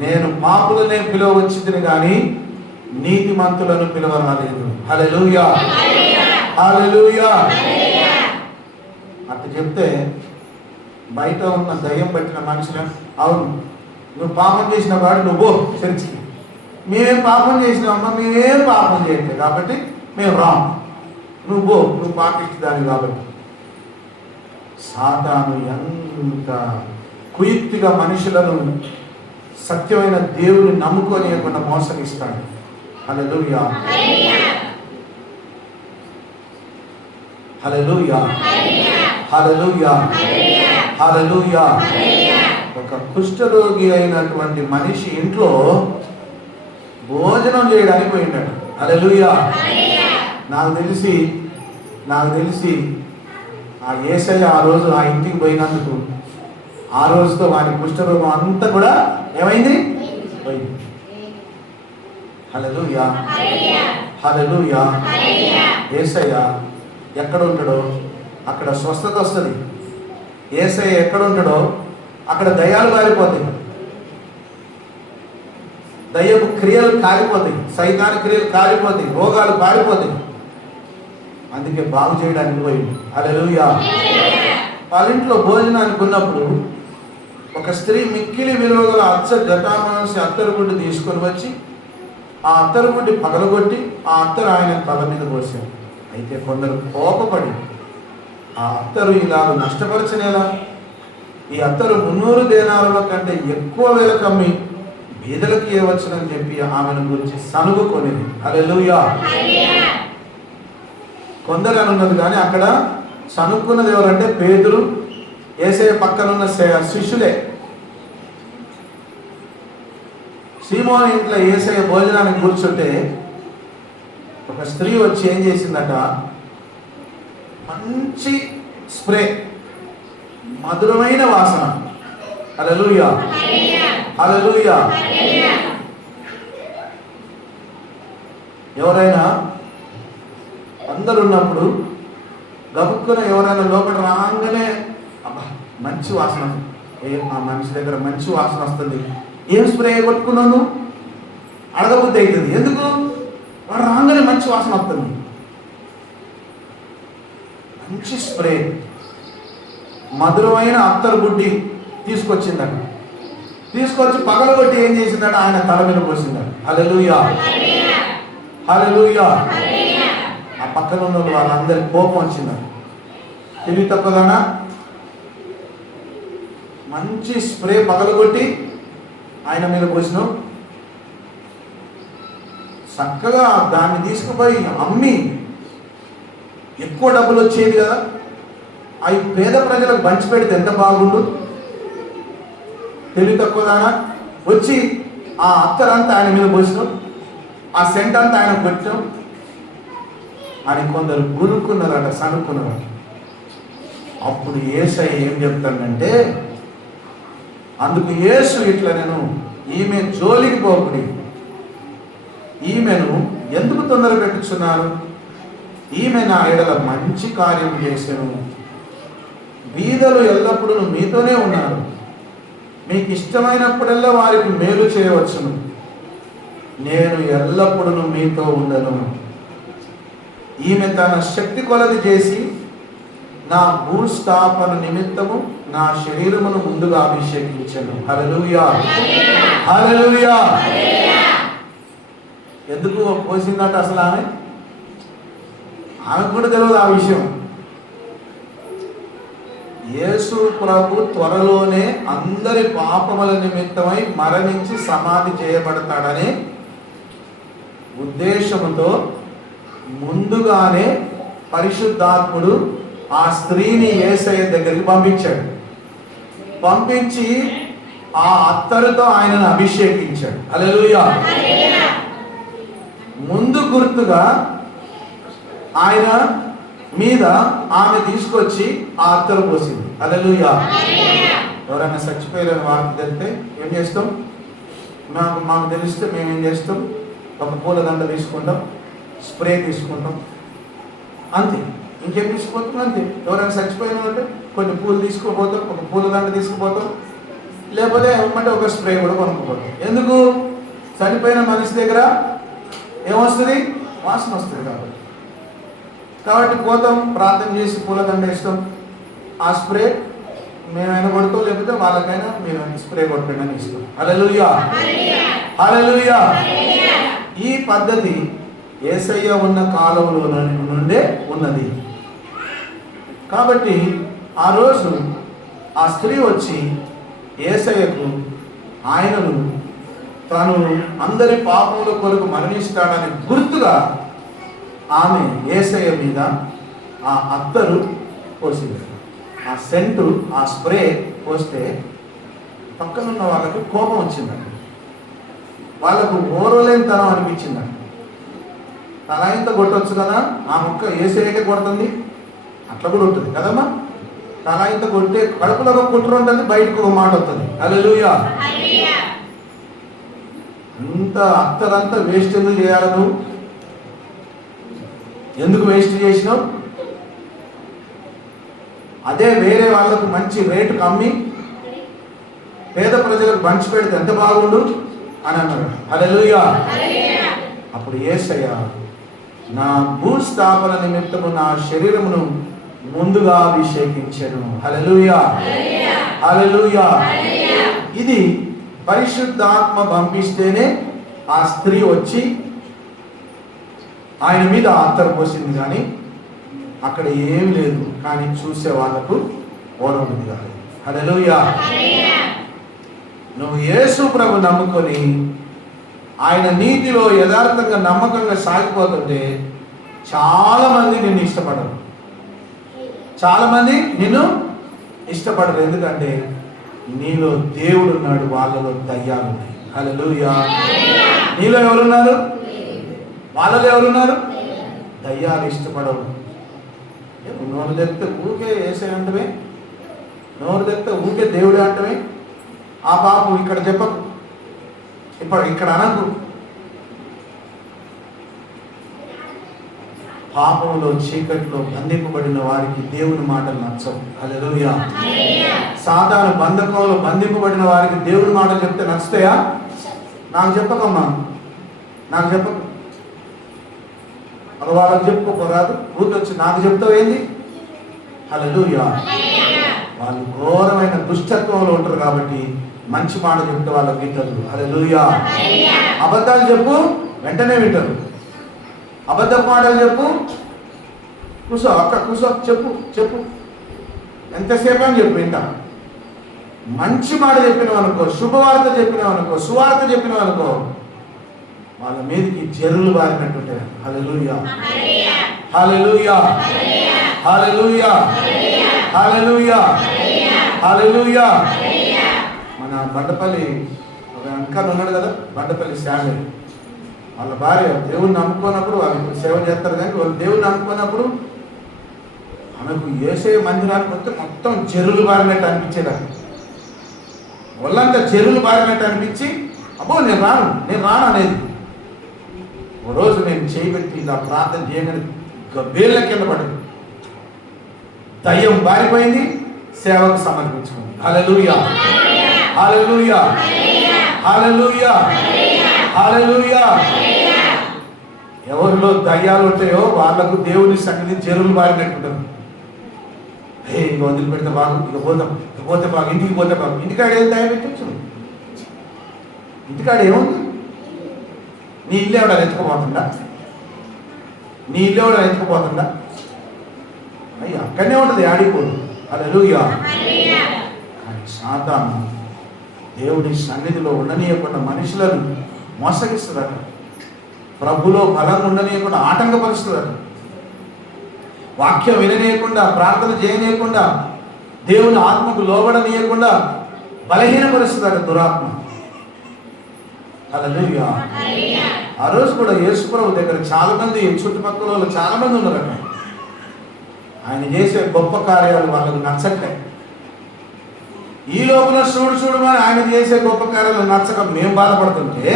నేను పాపులనే పిలువవచ్చింది కానీ నీతిమంతులను పిలవరాలేదు. హల్లెలూయా. హల్లెలూయా. అట్లా చెప్తే బయట ఉన్న దయ్యం పట్టిన మనుషులు, అవును నువ్వు పాపం చేసిన వాడు నువ్వు చర్చికి, మేమేం పాపం చేసినామమ్మా, మేమేం పాపం చేయట్లేదు కాబట్టి మేము రాము, నువ్వు పాటిస్తాను కాబట్టి. సాతాను ఎంత కుయుక్తిగా మనుషులను సత్యమైన దేవుని నమ్ముకోనియకుండా మోసగిస్తాడు. హల్లెలూయా. హల్లెలూయా. హల్లెలూయా. హల్లెలూయా. ఒక కుష్ఠరోగి అయినటువంటి మనిషి ఇంట్లో భోజనం చేయడానికి పోయినాడు. హల్లెలూయా. నాకు తెలిసి ఆ యేసయ్య ఆ రోజు ఆ ఇంటికి పోయినందుకు ఆ రోజుతో వారి కుష్ఠరోగం అంతా కూడా ఏమైంది? పోయింది. హల్లెలూయా. హల్లెలూయా. యేసయ్య ఎక్కడ ఉంటాడో అక్కడ స్వస్థత వస్తుంది. యేసయ్య ఎక్కడ ఉంటాడో అక్కడ దయ్యాలు కాలిపోతాయి, దయ్యపు క్రియలు కాలిపోతాయి, సైతాన్ క్రియలు కాలిపోతాయి, రోగాలు కాలిపోతాయి. అందుకే బాగు చేయడానికి పోయింది. హల్లెలూయా. వాళ్ళ ఇంట్లో భోజనానికి ఉన్నప్పుడు ఒక స్త్రీ మిక్కిలి విలువగల జటామాంసి అత్తరుగుడ్డు తీసుకొని వచ్చి ఆ అత్తరుగుడ్డి పగలగొట్టి ఆ అత్తరు ఆయన తల మీద పోసారు. అయితే కొందరు కోపపడి ఆ అత్తరు ఇలా నష్టపరచనేలా, ఈ అత్తరు 300 దేనారుల కంటే ఎక్కువ వేల కమ్మి బీదలకు ఇవ్వచ్చునని చెప్పి ఆమెను గురించి సనుగుకొనిది. హల్లెలూయా. కొందరు అని ఉన్నది, కానీ అక్కడ సనుక్కున్నది ఎవరంటే పేతురు, యేసయ్య పక్కనున్న శిష్యులే. సీమోను ఇంట్లో యేసయ్య భోజనానికి కూర్చుంటే ఒక స్త్రీ వచ్చి ఏం చేసిందట, మంచి స్ప్రే, మధురమైన వాసన. హల్లెలూయా, హల్లెలూయా. ఎవరైనా అందరు ఉన్నప్పుడు గబుక్కున ఎవరైనా లోపల రాగానే అబ్బా మంచి వాసన, ఆ మనిషి దగ్గర మంచి వాసన వస్తుంది, ఏం స్ప్రే కొట్టుకున్నాను అడగబుద్ధి అవుతుంది. ఎందుకు? వాడు రాగానే మంచి వాసన వస్తుంది. మంచి స్ప్రే, మధురమైన అత్తరు బుడ్డి తీసుకొచ్చిందట. తీసుకొచ్చి పగలగొట్టి ఏం చేసిందట, ఆయన తల మీద పోసిందట. హల్లెలూయా, హల్లెలూయా. ఆ పక్కన ఉన్న వాళ్ళందరికి కోపం వచ్చిందట. తెలివి తక్కువదానా, మంచి స్ప్రే పగలగొట్టి ఆయన మీద పోసినాం. చక్కగా దాన్ని తీసుకుపోయి అమ్మి ఎక్కువ డబ్బులు వచ్చేది కదా, అవి పేద ప్రజలకు పంచి పెడితే ఎంత బాగుండు. తెలివి తక్కువదానా, వచ్చి ఆ అత్తరంతా ఆయన మీద పోసినాం, ఆ సెంట్ అంతా ఆయన పెట్టాం అని కొందరు గురుక్కున్నారట, సనుక్కున్నారట. అప్పుడు యేసయ్య ఏం చెప్తాడంటే, అందుకు యేసు ఇట్లా, నేను ఈమె జోలికి పోకుడి, ఈమెను ఎందుకు తొందర పెట్టుచున్నారు, ఈమె నా ఎడల మంచి కార్యం చేశాను. బీదలు ఎల్లప్పుడూ మీతోనే ఉన్నారు, మీకు ఇష్టమైనప్పుడల్లా వారికి మేలు చేయవచ్చును, నేను ఎల్లప్పుడూ మీతో ఉండను. ఈమె తన శక్తి కొలది చేసి నా భూస్థాపన నిమిత్తము నా శరీరమును ముందుగా అభిషేకించను. హల్లెలూయా, హల్లెలూయా. ఎందుకు పోసిందట అసలు ఆమెకు కూడా తెలియదు ఆ విషయం. యేసు ప్రభు త్వరలోనే అందరి పాపముల నిమిత్తమై మరణించి సమాధి చేయబడతాడనే ఉద్దేశంతో ముందుగానే పరిశుద్ధాత్ముడు ఆ స్త్రీని యేసయ్య దగ్గరికి పంపించాడు. పంపించి ఆ అత్తరుతో ఆయనను అభిషేకించాడు. హల్లెలూయా. ముందు గుర్తుగా ఆయన మీద ఆమె తీసుకొచ్చి ఆ అత్తరు పోసింది. హల్లెలూయా. ఎవరైనా చచ్చిపోయారని వార్త తెలిస్తే ఏం చేస్తాం? మాకు తెలిస్తే మేమేం చేస్తాం? ఒక పూలదండ తీసుకుంటాం, స్ప్రే తీసుకుంటాం, అంతే. ఇంకేం తీసుకుపోతాం? అంతే. ఎవరైనా చచ్చిపోయినారంటే కొన్ని పూలు తీసుకుపోతాం, ఒక పూలదండ తీసుకుపోతాం, లేకపోతే ఏమంటే ఒక స్ప్రే కూడా కొనుక్కోపోతాం. ఎందుకు? చనిపోయిన మనిషి దగ్గర ఏమొస్తుంది? వాసన వస్తుంది కాబట్టి పోతాం, ప్రార్థన చేసి పూలదండ ఇస్తాం, ఆ స్ప్రే మేమైనా కొడతాం, లేకపోతే వాళ్ళకైనా మీరు స్ప్రే కొట్టండి అని ఇస్తాం. హల్లెలూయా, హల్లెలూయా. ఈ పద్ధతి యేసయ్య ఉన్న కాలంలో నుండే ఉన్నది. కాబట్టి ఆ రోజు ఆ స్త్రీ వచ్చి యేసయ్యకు ఆయనను తాను అందరి పాపముల కొరకు మరణిస్తాడని గుర్తుగా ఆమె యేసయ్య మీద ఆ అత్తరు పోసింది. ఆ సెంటు, ఆ స్ప్రే పోస్తే పక్కనున్న వాళ్ళకు కోపం వచ్చిందండి. వాళ్ళకు ఓర్వలేనితనం అనిపించిందండి. తల ఇంత కొట్టవచ్చు కదా, ఆ ముక్క యేసయ్యకే కొడుతుంది, అట్లా కూడా ఉంటుంది కదమ్మా. తల ఇంత కొట్టే కడుపులో ఒక కుట్ర ఉంటుంది, బయటకు ఒక మాట వస్తుంది. హల్లెలూయా. అంత అత్తరంతా వేస్ట్ ఎందుకు చేయాలి? నువ్వు ఎందుకు వేస్ట్ చేసినావు? అదే వేరే వాళ్ళకు మంచి రేటుకు అమ్మి పేద ప్రజలకు పంచి పెడితే ఎంత బాగుండు అని అన్నాడు. హల్లెలూయా. అప్పుడు యేసయ్య నా భూస్థాపన నిమిత్తము నా శరీరమును ముందుగా అభిషేకించెను. హల్లెలూయా. హల్లెలూయా. ఇది పరిశుద్ధాత్మ పంపిస్తేనే ఆ స్త్రీ వచ్చి ఆయన మీద ఆత్తరు పోసింది, కానీ అక్కడ ఏం లేదు. కానీ చూసే వాళ్ళకు ఓరవుతుంది కాదు. హల్లెలూయా. నువ్వు యేసు ప్రభు నమ్ముకొని ఆయన నీతిలో యథార్థంగా నమ్మకంగా సాగిపోతుంటే చాలా మంది నిన్ను ఇష్టపడరు. చాలా మంది నిన్ను ఇష్టపడరు. ఎందుకంటే నీలో దేవుడు ఉన్నాడు, వాళ్ళలో దయ్యాలు ఉన్నాయి. హల్లెలూయా. నీలో ఎవరున్నారు? వాళ్ళలో ఎవరున్నారు? దయ్యాలు ఇష్టపడవు. నోరు తెరిస్తే ఊరికే వేసే అంటమే, నోరు తెరిస్తే ఊరికే దేవుడే అంటమే. ఆ పాపం ఇక్కడ చెప్పకు, ఇక్కడ అనకు. పాపంలో చీకట్లో బంధింపబడిన వారికి దేవుని మాటలు నచ్చవు. హల్లెలూయా. సాతాను బంధకంలో బంధింపబడిన వారికి దేవుని మాటలు చెప్తే నచ్చుతాయా? నాకు చెప్పకమ్మా, నాకు చెప్పకు. మరి వాళ్ళకి చెప్పుకోరాదు, ఊరికొచ్చి నాకు చెప్తావు ఏంది? హల్లెలూయా. వాళ్ళు ఘోరమైన దుష్టత్వంలో ఉంటారు కాబట్టి మంచి మాట చెప్తే వాళ్ళకి వింటారు. హల్లెలూయా. అబద్ధాలు చెప్పు, వెంటనే వింటారు. అబద్ధపు మాటలు చెప్పు, కూసో అక్క కూసో, చెప్పు చెప్పు, ఎంతసేపు అని చెప్పు వింటా. మంచి మాట చెప్పినావు అనుకో, శుభవార్త చెప్పినావు అనుకో, సువార్త చెప్పినావు అనుకో, వాళ్ళ మీదకి చెరువులు బారినట్టుంటాయి. హల్లెలూయా. హల్లెలూయా. హల్లెలూయా. హల్లెలూయా. హల్లెలూయా. మన బండపల్లి ఒక అంకల్ ఉన్నాడు కదా, బండపల్లి శామ్యూల్. వాళ్ళ భార్య దేవుని నమ్ముకున్నప్పుడు, వాళ్ళు ఇప్పుడు సేవ చేస్తారు కానీ వాళ్ళు దేవుని నమ్ముకున్నప్పుడు ఆమెకు యేసే మందిరానికి వస్తే మొత్తం చెరువులు బారినట్టు అనిపించేదా. వాళ్ళంతా చెరువులు బారినట్టు అనిపించి అబ్బో నేను రాను అనేది. ఓ రోజు నేను చేయబెట్టి ఇలా ప్రార్థన చేయగానే వేళ్ళ కింద పడింది, దయ్యం బారిపోయింది, సేవకు సమర్పించుకుంది. హల్లెలూయా. హల్లెలూయా. హల్లెలూయా. హల్లెలూయా. ఎవరిలో దయ్యాలు ఉంటాయో వాళ్ళకు దేవుని సన్నిధి చెరువులు బారినట్టుంటారు. ఇంక వదిలిపెడితే బాగు, ఇక పోతే బాగు, ఇంటికి పోతే బాగు. ఇంటికాడ ఏం దయ పెట్టచ్చు? ఇంటికాడ ఏముంది? నీ ఇల్లు ఎవడ ఎత్తుకుపోతుందా? నీ ఇల్లు ఎవడ ఎత్తుకుపోతుందా? అయ్యి అక్కడనే ఉంటుంది, ఆడిపోదు. హల్లెలూయా. కానీ సాతాను దేవుడి సన్నిధిలో ఉండనీయకుండా మనుషులను మోసగిస్తుందట. ప్రభులో బలంగా ఉండనీయకుండా ఆటంకపరుస్తుందట. వాక్యం విననీయకుండా, ప్రార్థన చేయనీయకుండా, దేవుని ఆత్మకు లోబడనీయకుండా బలహీనపరుస్తుందట దురాత్మ. హల్లెలూయా. ఆ రోజు కూడా యేసు ప్రభు దగ్గర చాలా మంది, చుట్టుపక్కల వాళ్ళు చాలా మంది ఉన్నారట. ఆయన చేసే గొప్ప కార్యాలు వాళ్ళకు నచ్చట్లే. ఈ లోపల చూడమని ఆయన చేసే గొప్ప కార్యాలు నచ్చక మేము బాధపడుతుంటే,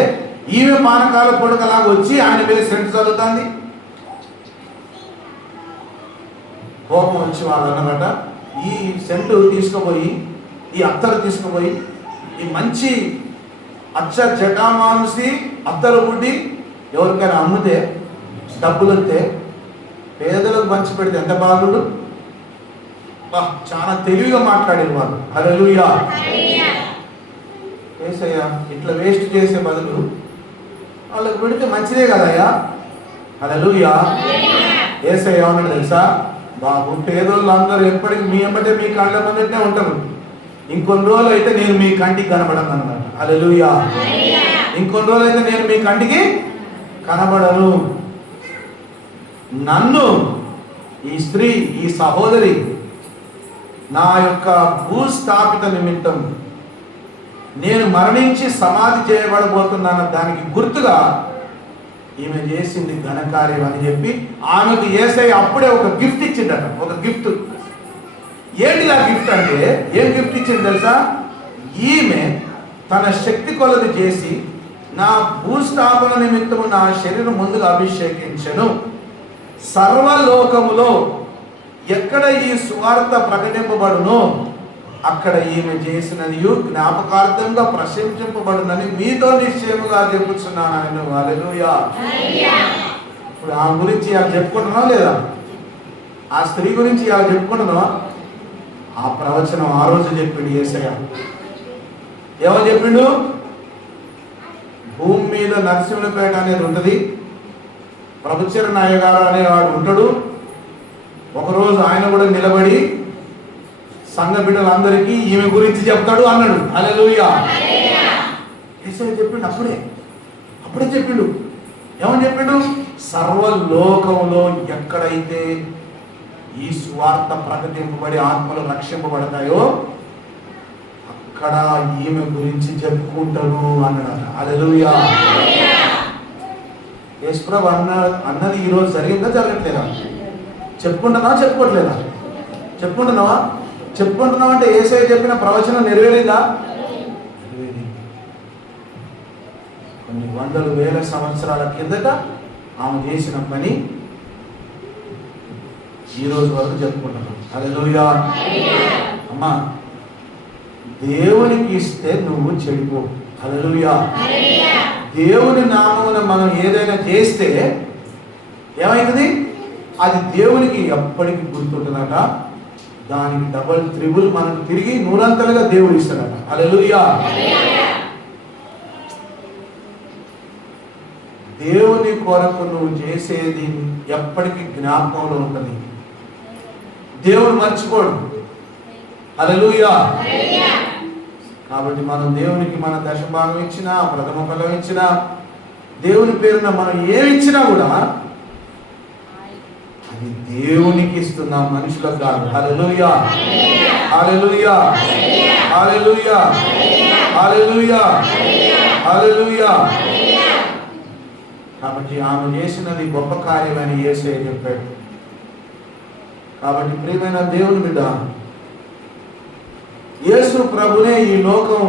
ఈమె పానకాల పొడకలాగా వచ్చి ఆయన మీద సెంటు చదువుతుంది. కోపం వచ్చి వాళ్ళు అన్నారట, ఈ సెంటు తీసుకుపోయి, ఈ అత్తరు తీసుకుపోయి, ఈ మంచి అచ్చ జటామాంసి అత్తరు బుడ్డి ఎవరికైనా అమ్మితే, డబ్బులు వస్తే పేదలకు పంచి పెడితే ఎంత బాగుండు. చాలా తెలివిగా మాట్లాడేది వాళ్ళు. హల్లెలూయా. యేసయ్యా ఇట్లా వేస్ట్ చేసే బదులు వాళ్ళకు పెడితే మంచిదే కదయ్యా. హల్లెలూయా. యేసయ్య ఏమన్నాడు తెలుసా? బాబు, పేదోళ్ళు అందరూ ఎప్పటికీ మీ వెంబడే మీ కళ్ళ ముందటే ఉంటారు. ఇంకొన్ని రోజులు అయితే నేను మీ కంటికి కనబడను అన్నమాట. హల్లెలూయా. ఇంకొన్ని రోజులు అయితే నేను మీ కంటికి కనబడను. నన్ను ఈ స్త్రీ, ఈ సహోదరి నా యొక్క భూస్థాపిత నిమిత్తం నేను మరణించి సమాధి చేయబడబోతున్నాను దానికి గుర్తుగా ఈమె చేసింది ఘనకార్యం అని చెప్పి ఆమెకు యేసయ్య అప్పుడే ఒక గిఫ్ట్ ఇచ్చిందట. ఒక గిఫ్ట్. ఏంటి ఆ గిఫ్ట్ అంటే, ఏం గిఫ్ట్ ఇచ్చింది తెలుసా? ఈమె తన శక్తి కొలది చేసి నా భూస్థాపన నిమిత్తము నా శరీరం ముందుగా అభిషేకించెను. సర్వలోకములో ఎక్కడ ఈ సువార్త ప్రకటింపబడునో అక్కడ ఈమె చేసినది జ్ఞాపకార్థంగా ప్రశంసింపబడునని మీతో నిశ్చయముగా చెప్పుచున్నాను ఆయన. హల్లెలూయా. ఇప్పుడు ఆమె గురించి ఇలా చెప్పుకుంటున్నావా లేదా? ఆ స్త్రీ గురించి ఇలా చెప్పుకుంటున్నావా? ఆ ప్రవచనం ఆ రోజు చెప్పిండు యేసయ్య. ఏమని చెప్పిండు? భూమి మీద నరసింహపేట అనేది ఉంటుంది, ప్రభుచర నాయ గారు అనేవాడు ఉంటాడు. ఒకరోజు ఆయన కూడా నిలబడి సంఘ బిడ్డలందరికీ ఈమె గురించి చెప్తాడు అన్నాడు. హల్లెలూయా. యేసయ్య చెప్పిండు, అప్పుడే చెప్పిండు. ఏమని చెప్పిండు? సర్వలోకంలో ఎక్కడైతే ఈ సువార్త ప్రకటింపబడి ఆత్మలు రక్షింపబడతాయో అక్కడ ఈమె గురించి చెప్పుకుంటారు అన్నాడు. హల్లెలూయా. యేసుప్రభు అన్నది ఈరోజు జరిగిందా జరగట్లేదా? చెప్పుకుంటున్నావా చెప్పుకోవట్లేదా? చెప్పుకుంటున్నావా అంటే యేసయ్య చెప్పిన ప్రవచనం నెరవేరిందా? కొన్ని వందల వేల సంవత్సరాల కిందట ఆమె చేసిన పని ఈ రోజు వరకు చెప్పుకుంటున్నాం. హల్లెలూయా. అమ్మా, దేవునికి ఇస్తే నువ్వు చెడిపో. హల్లెలూయా. దేవుని నామమున మనం ఏదైనా చేస్తే ఏమైతుంది? అది దేవునికి ఎప్పటికీ గుర్తుంటుందట. దానికి డబుల్ త్రిబుల్ మనకు తిరిగి నూరంతలుగా దేవుడు ఇస్తాడట. హల్లెలూయా. దేవుని కొరకు నువ్వు చేసేది ఎప్పటికీ జ్ఞాపకంలో ఉంటుంది. దేవుడు మర్చిపోడు. హల్లెలూయా. కాబట్టి మనం దేవునికి మన దశభాగం ఇచ్చినా, ప్రథమ ఫలం ఇచ్చినా, దేవుని పేరున మనం ఏమి ఇచ్చినా కూడా అది దేవునికి ఇస్తున్నాం, మనుషులకు కాదు. హల్లెలూయా. హల్లెలూయా. హల్లెలూయా. హల్లెలూయా. హల్లెలూయా. కాబట్టి ఆమె చేసినది గొప్ప కార్యమని యేసయ్య చెప్పాడు. కాబట్టి ప్రియమైన దేవుని బిడ్డ, యేసు ప్రభునే ఈ లోకం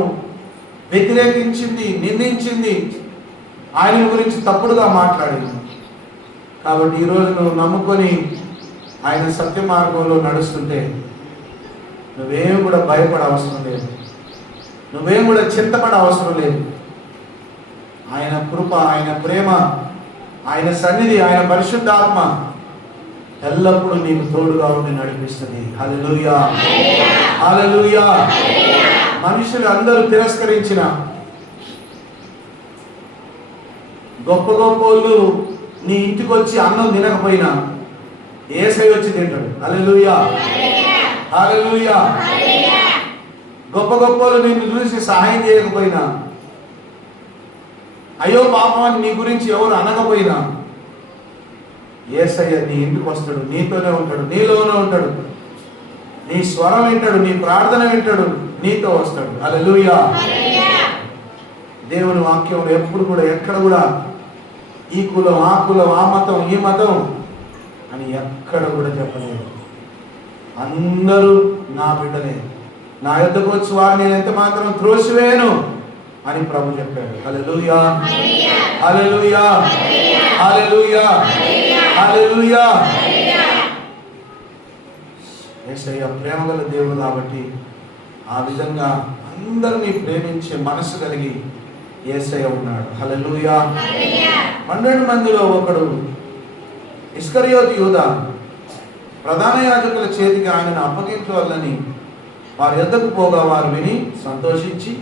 వ్యతిరేకించింది, నిందించింది, ఆయన గురించి తప్పుడుగా మాట్లాడింది. కాబట్టి ఈరోజు నువ్వు నమ్ముకొని ఆయన సత్య మార్గంలో నడుస్తుంటే నువ్వేం కూడా భయపడ అవసరం లేదు, నువ్వేం కూడా చింతపడ అవసరం లేదు. ఆయన కృప, ఆయన ప్రేమ, ఆయన సన్నిధి, ఆయన పరిశుద్ధాత్మ ఎల్లప్పుడూ నీకు తోడుగా ఉండి నడిపిస్తుంది. హల్లెలూయా. హల్లెలూయా. మనుషులు అందరూ తిరస్కరించిన, గొప్ప గొప్పోళ్ళు నీ ఇంటికి వచ్చి అన్నం తినకపోయినా యేసయ్య వచ్చి తింటాడు. హల్లెలూయా. హల్లెలూయా. గొప్ప గొప్పోళ్ళు నిన్ను చూసి సహాయం చేయకపోయినా, అయ్యో పాపం అని నీ గురించి ఎవరు అనకపోయినా యేసయ్య నీ ఇంటికి వస్తాడు, నీతోనే ఉంటాడు, నీలోనే ఉంటాడు, నీ స్వరం వింటాడు, నీ ప్రార్థన వింటాడు, నీతో వస్తాడు. హల్లెలూయా. దేవుని వాక్యంలో ఎప్పుడు కూడా ఎక్కడ కూడా ఈ కులం, ఆ కులం, ఆ మతం, ఈ మతం అని ఎక్కడ కూడా చెప్పలేదు. అందరూ నా బిడ్డలే, నా యొద్దకు వచ్చి వారిని నేను ఎంత మాత్రం త్రోసివేయను అని ప్రభు చెప్పాడు. హల్లెలూయా. హల్లెలూయా. హల్లెలూయా. హల్లెలూయా. యేసయ్య ప్రేమగల దేవుడు కాబట్టి ఆ విధంగా అందరినీ ప్రేమించే మనసు కలిగి యేసయ్య ఉన్నాడు. హల్లెలూయా. 12 మందిలో ఒకడు ఇస్కరియోతు యూదా ప్రధాన యాజకుల చేతికి ఆయనను అప్పగించవాలని వారి యొద్దకు పోగా వారు విని సంతోషించి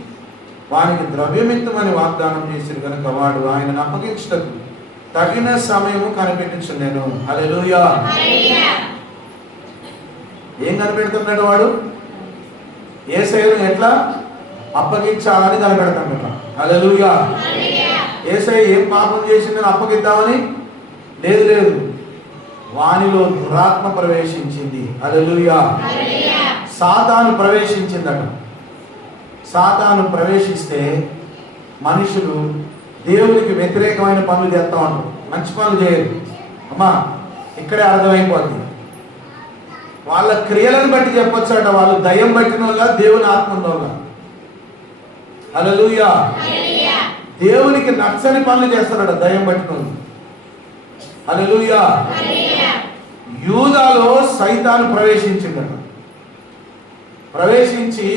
వానికి ద్రవ్యమిత్తమని వాగ్దానం చేసిన కనుక వాడు ఆయనను అప్పగించుటకు తగిన సమయము కనిపెట్టించున్నాను. హల్లెలూయా. ఏం కనిపెడుతున్నాడు వాడు? యేసయ్యను ఎట్లా అప్పగించాలని కనిపెడతాడు. హల్లెలూయా. యేసయ్య ఏం పాపం చేసిందని అప్పగిద్దామని లేదు, వానిలో దురాత్మ ప్రవేశించింది. హల్లెలూయా. సాతాను ప్రవేశించిందట. సాతాను ప్రవేశిస్తే మనుషులు దేవునికి వ్యతిరేకమైన పనులు చేస్తూ ఉంటారు, మంచి పనులు చేయరు. అమ్మా, ఇక్కడే అర్థమైపోద్ది. వాళ్ళ క్రియలను బట్టి చెప్పొచ్చట వాళ్ళు దయ్యం పట్టిన వాళ్ళ, దేవుని ఆత్మ ఉన్నోళ్ళ. హల్లెలూయా. దేవునికి నచ్చని పనులు చేస్తారట దయ్యం పట్టిన వాళ్ళు. హల్లెలూయా. యూదాలో సైతాను ప్రవేశించిందట. ప్రవేశించి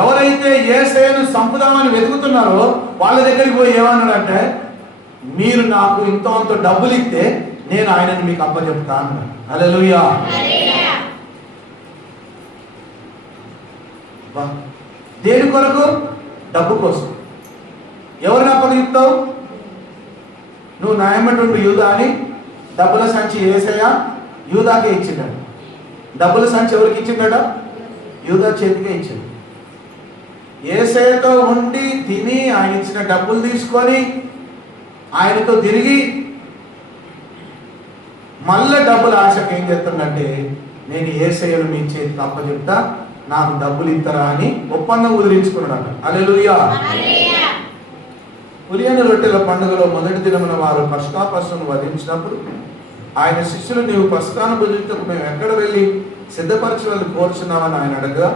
ఎవరైతే యేసయ్యను చంపుదామని వెతుకుతున్నారో వాళ్ళ దగ్గరికి పోయి ఏమన్నాడంటే, మీరు నాకు ఇంత డబ్బులు ఇస్తే నేను ఆయనను మీకు అప్పచెప్తా అన్నాడు. హల్లెలూయా. దేని కొరకు? డబ్బు కోసం. ఎవరిని అప్పగిస్తావు? నువ్వు న్యాయమటువంటి యూదా అని డబ్బుల సంచి యేసయ్య యూదాకే ఇచ్చిండట. డబ్బుల సంచి ఎవరికి ఇచ్చిండట? యూదా చేతికే ఇచ్చిండు. యేసయ్యతో ఉండి తిని ఆయన ఇచ్చిన డబ్బులు తీసుకొని ఆయనతో తిరిగి మళ్ళీ డబ్బుల ఆశకు ఏం చేస్తుందంటే, నేను యేసయ్యను మీ చేతికి అప్పచెప్తా, నాకు డబ్బులు ఇస్తారా అని ఒప్పందం కుదిరించుకున్నాడట. హల్లెలూయా. పులియని రొట్టెల పండుగలో మొదటి దినమున వారు పస్కా పశువును వధించినప్పుడు ఆయన శిష్యులు, నీవు పస్కాను భుజించకు మేము ఎక్కడ వెళ్ళి సిద్ధపరచాలని కోరుచున్నామని ఆయన అడగగా,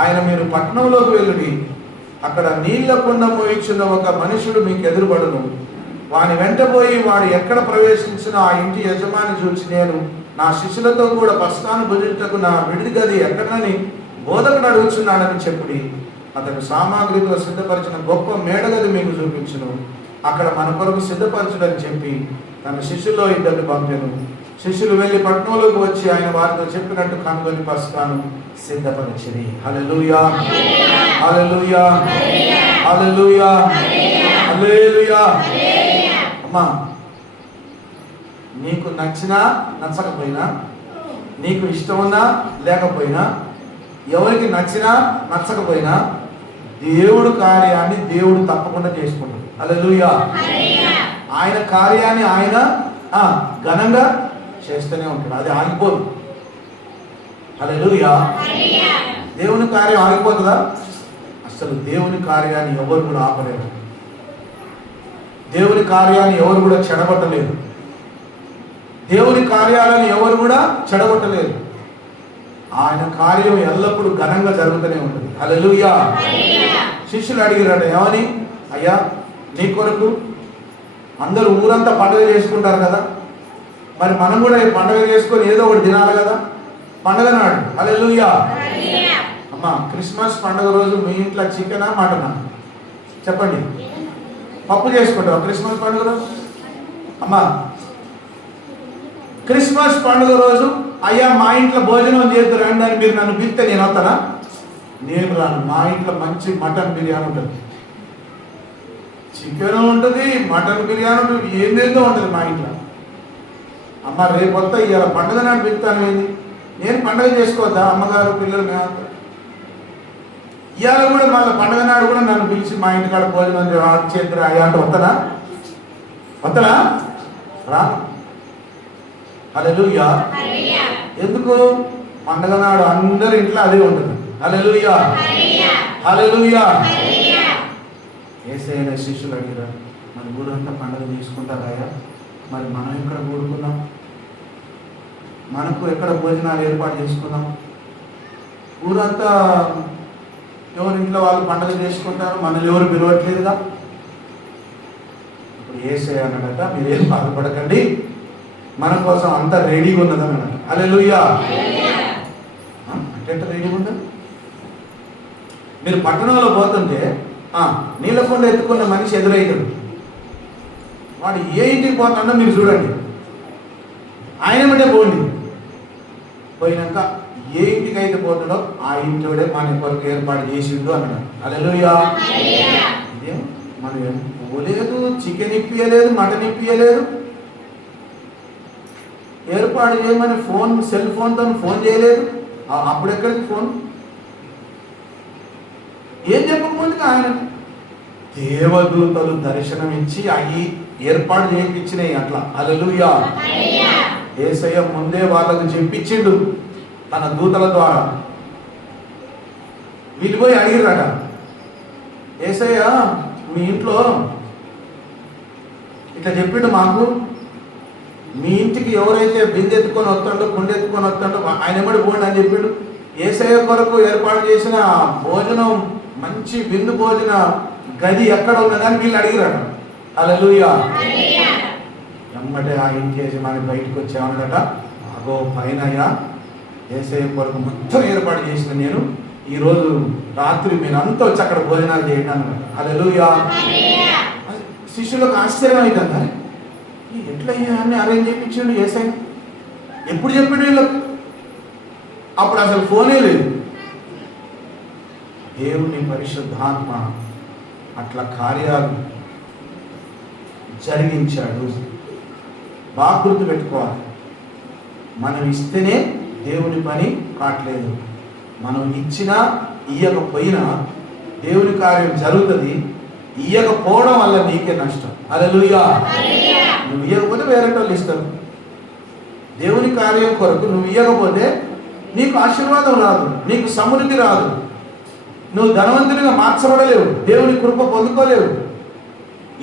ఆయన, మీరు పట్టణంలోకి వెళ్ళి అక్కడ నీళ్ల కుండ మోయించిన ఒక మనుషుడు మీకు ఎదురుపడును, వాని వెంటపోయి వాడు ఎక్కడ ప్రవేశించిన ఆ ఇంటి యజమాని చూచి, నేను నా శిష్యులతో కూడా పస్కాను భుజించకు నా విడిది గది ఎక్కడని బోధకుడు అడుగుచున్నాడని చెప్పుడి. అతడు సామాగ్రితో సిద్ధపరిచిన గొప్ప మేడగది మీకు చూపించును, అక్కడ మన కొరకు సిద్ధపరచుడని చెప్పి తన శిష్యుల్లో ఇద్దరిని పంపెను. శిష్యులు వెళ్ళి పట్టణంలోకి వచ్చి ఆయన వారితో చెప్పినట్టు కనుగొని పస్కాను సిద్ధపరిచిరి. హల్లెలూయా, హల్లెలూయా, హల్లెలూయా, హల్లెలూయా. అమ్మా, నీకు నచ్చినా నచ్చకపోయినా, నీకు ఇష్టమున్నా లేకపోయినా, ఎవరికి నచ్చినా నచ్చకపోయినా, దేవుడు కార్యాన్ని దేవుడు తప్పకుండా చేసుకుంటాడు. హల్లెలూయా. ఆయన కార్యాన్ని ఆయన ఘనంగా చేస్తూనే ఉంటాడు. అది ఆగిపోదు. హల్లెలూయా. దేవుని కార్యం ఆగిపోతుందా? అసలు దేవుని కార్యాన్ని ఎవరు కూడా ఆపలేరు. దేవుని కార్యాన్ని ఎవరు కూడా చెడగొట్టలేరు. దేవుని కార్యాలను ఎవరు కూడా చెడగొట్టలేరు. ఆయన కార్యం ఎల్లప్పుడూ ఘనంగా జరుగుతూనే ఉంటుంది. హల్లెలూయా. శిష్యులు అడిగిరాడు, ఏమని? అయ్యా, నీ కొరకు అందరూ ఊరంతా పండుగ చేసుకుంటారు కదా, మరి మనం కూడా ఈ పండుగ చేసుకొని ఏదో ఒకటి తినాలి కదా, పండుగ నాడు. హల్లెలూయా. అమ్మా, క్రిస్మస్ పండుగ రోజు మీ ఇంట్లో చికెనా మటనా? చెప్పండి. పప్పు చేసుకుంటావా క్రిస్మస్ పండుగ రోజు? అమ్మా, క్రిస్మస్ పండుగ రోజు అయ్యా మా ఇంట్లో భోజనం చేద్దు రండి అని మీరు నన్ను పిలిస్తే నేను వస్తానా? నేను రాను. మా ఇంట్లో మంచి మటన్ బిర్యానీ ఉంటుంది, చికెన్ ఉంటుంది, మటన్ బిర్యానీ ఉంటుంది, ఏందేందో ఉంటుంది మా ఇంట్లో. అమ్మ, రేపు వస్తా, ఇవాళ పండుగ నాడు పిలుస్తాను. ఏంది, నేను పండుగ చేసుకోవద్దా? అమ్మగారు పిల్లలు మేమంతా ఇవాళ కూడా మళ్ళీ పండుగ నాడు కూడా నన్ను పిలిచి మా ఇంటికాడ భోజనం చేద్దరు అయ్యా అంటే వస్తానా? వస్తానా? రా. హల్లెలూయా. ఎందుకు? పండుగ నాడు అందరి ఇంట్లో అదే ఉంటుంది. హల్లెలూయా, హల్లెలూయా. యేసయ్య శిష్యులు అడిగారు, మరి ఊరంతా పండుగ చేసుకుంటారా? మరి మనం ఎక్కడ కూడుకున్నాం? మనకు ఎక్కడ భోజనాలు ఏర్పాటు చేసుకున్నాం? ఊరంతా ఎవరి ఇంట్లో వాళ్ళు పండుగ చేసుకుంటారు, మనల్ని ఎవరు పిలవట్లేదుగా. ఇప్పుడు యేసయ్య అన్నాడట, మీరేం బాధపడకండి, మన కోసం అంతా రెడీగా ఉన్నదని అన్నాడు. హల్లెలూయా. అంటే రెడీగా ఉందా? మీరు పట్టణంలో పోతుంటే నీళ్ళకొండ ఎత్తుకున్న మనిషి ఎదురైతాడు. వాడు ఏ ఇంటికి పోతాడో మీరు చూడండి, ఆయన బట్టే పోండి. పోయినాక ఏ ఇంటికి అయితే పోతాడో ఆ ఇంటిలోనే మన కొరకు ఏర్పాటు చేసిండు అన్నాడు. హల్లెలూయా. ఇదేం మనం ఏం పోలేదు, చికెన్ ఇప్పియలేదు, మటన్ ఇప్పియలేదు, ఏర్పాటు చేయమని సెల్ ఫోన్తో ఫోన్ చేయలేదు. అప్పుడు ఎక్కడికి ఫోన్? ఏం చెప్పకముందుకు ఆయన దేవదూతలు దర్శనం ఇచ్చి అవి ఏర్పాటు చేయించినాయి అట్లా. హల్లెలూయా. యేసయ్య ముందే వాళ్ళకు చెప్పించిండు తన దూతల ద్వారా. వీళ్ళు పోయి అడిగిరట, యేసయ్య మీ ఇంట్లో ఇట్లా చెప్పిండు మాకు, మీ ఇంటికి ఎవరైతే బిందెత్తుకొని వస్తాడో కుండెత్తుకొని వస్తాడో ఆయన ఎమ్మడి పోండి అని చెప్పిండు. యేసయ్య కొరకు ఏర్పాటు చేసిన భోజనం, మంచి విందు భోజన గది ఎక్కడ ఉన్నదని వీళ్ళు అడిగిరాడు. హల్లెలూయా. ఎమ్మటే ఆ ఇంటి యజమాని బయటకు వచ్చామన్నట, అగో పైనయ్యా యేసయ్య కొరకు మొత్తం ఏర్పాటు చేసిన నేను, ఈరోజు రాత్రి మీరు అంతా వచ్చి అక్కడ భోజనాలు చేయండి అన్నమాట. హల్లెలూయా. శిష్యులకు ఆశ్చర్యం అవుతుంది, ఎట్లా అన్ని అరేంజ్ చేయించాడు యేసయ్య? ఎప్పుడు చెప్పాడు వీళ్ళకు? అప్పుడు అసలు ఫోనే లేదు. దేవుని పరిశుద్ధాత్మ అట్లా కార్యాలు జరిగించాడు. బాగా గుర్తుపెట్టుకోవాలి. మనం ఇస్తేనే దేవుని పని కావట్లేదు. మనం ఇచ్చినా ఇయ్యకపోయినా దేవుని కార్యం జరుగుతుంది. ఇయ్యకపోవడం వల్ల నీకే నష్టం. హల్లెలూయా. నువ్వు ఇయ్యకపోతే వేరే వాళ్ళు ఇస్తారు. దేవుని కార్యం కొరకు నువ్వు ఇయ్యకపోతే నీకు ఆశీర్వాదం రాదు, నీకు సమృద్ధి రాదు, నువ్వు ధనవంతునిగా మార్చబడలేవు, దేవుని కృప పొందుకోలేవు.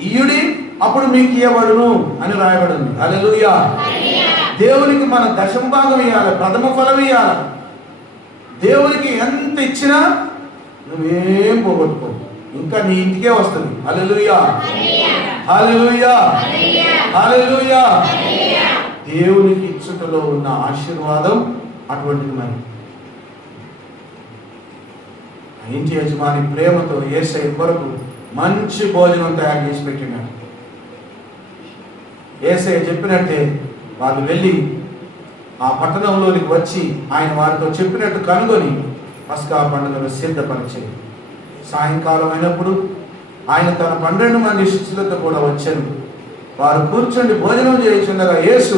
ఇయ్యుడి అప్పుడు మీకు ఇయ్యబడును అని రాయబడింది. హల్లెలూయా. దేవునికి మన దశమ భాగం ఇవ్వాలి, ప్రథమ ఫలం ఇవ్వాలి. దేవునికి ఎంత ఇచ్చినా నువ్వేం పోగొట్టుకో, ఇంకా నీ ఇంటికే వస్తుంది. హల్లెలూయా, హల్లెలూయా, హల్లెలూయా. దేవునికి ఇచ్చుటలో ఉన్న ఆశీర్వాదం అటువంటిది. మరి ఇంటి యజమాని ప్రేమతో యేసయ్య కొరకు మంచి భోజనం తయారు చేసి పెట్టినాడు. యేసయ్య చెప్పినట్టే వాళ్ళు వెళ్ళి ఆ పట్టణంలోనికి వచ్చి ఆయన వారితో చెప్పినట్టు కనుగొని పస్కా పండుగను సిద్ధపరిచారు. సాయంకాలం అయినప్పుడు ఆయన తన 12 మంది శిష్యులతో కూడా వచ్చారు. వారు కూర్చొని భోజనం చేయుచుండగా యేసు,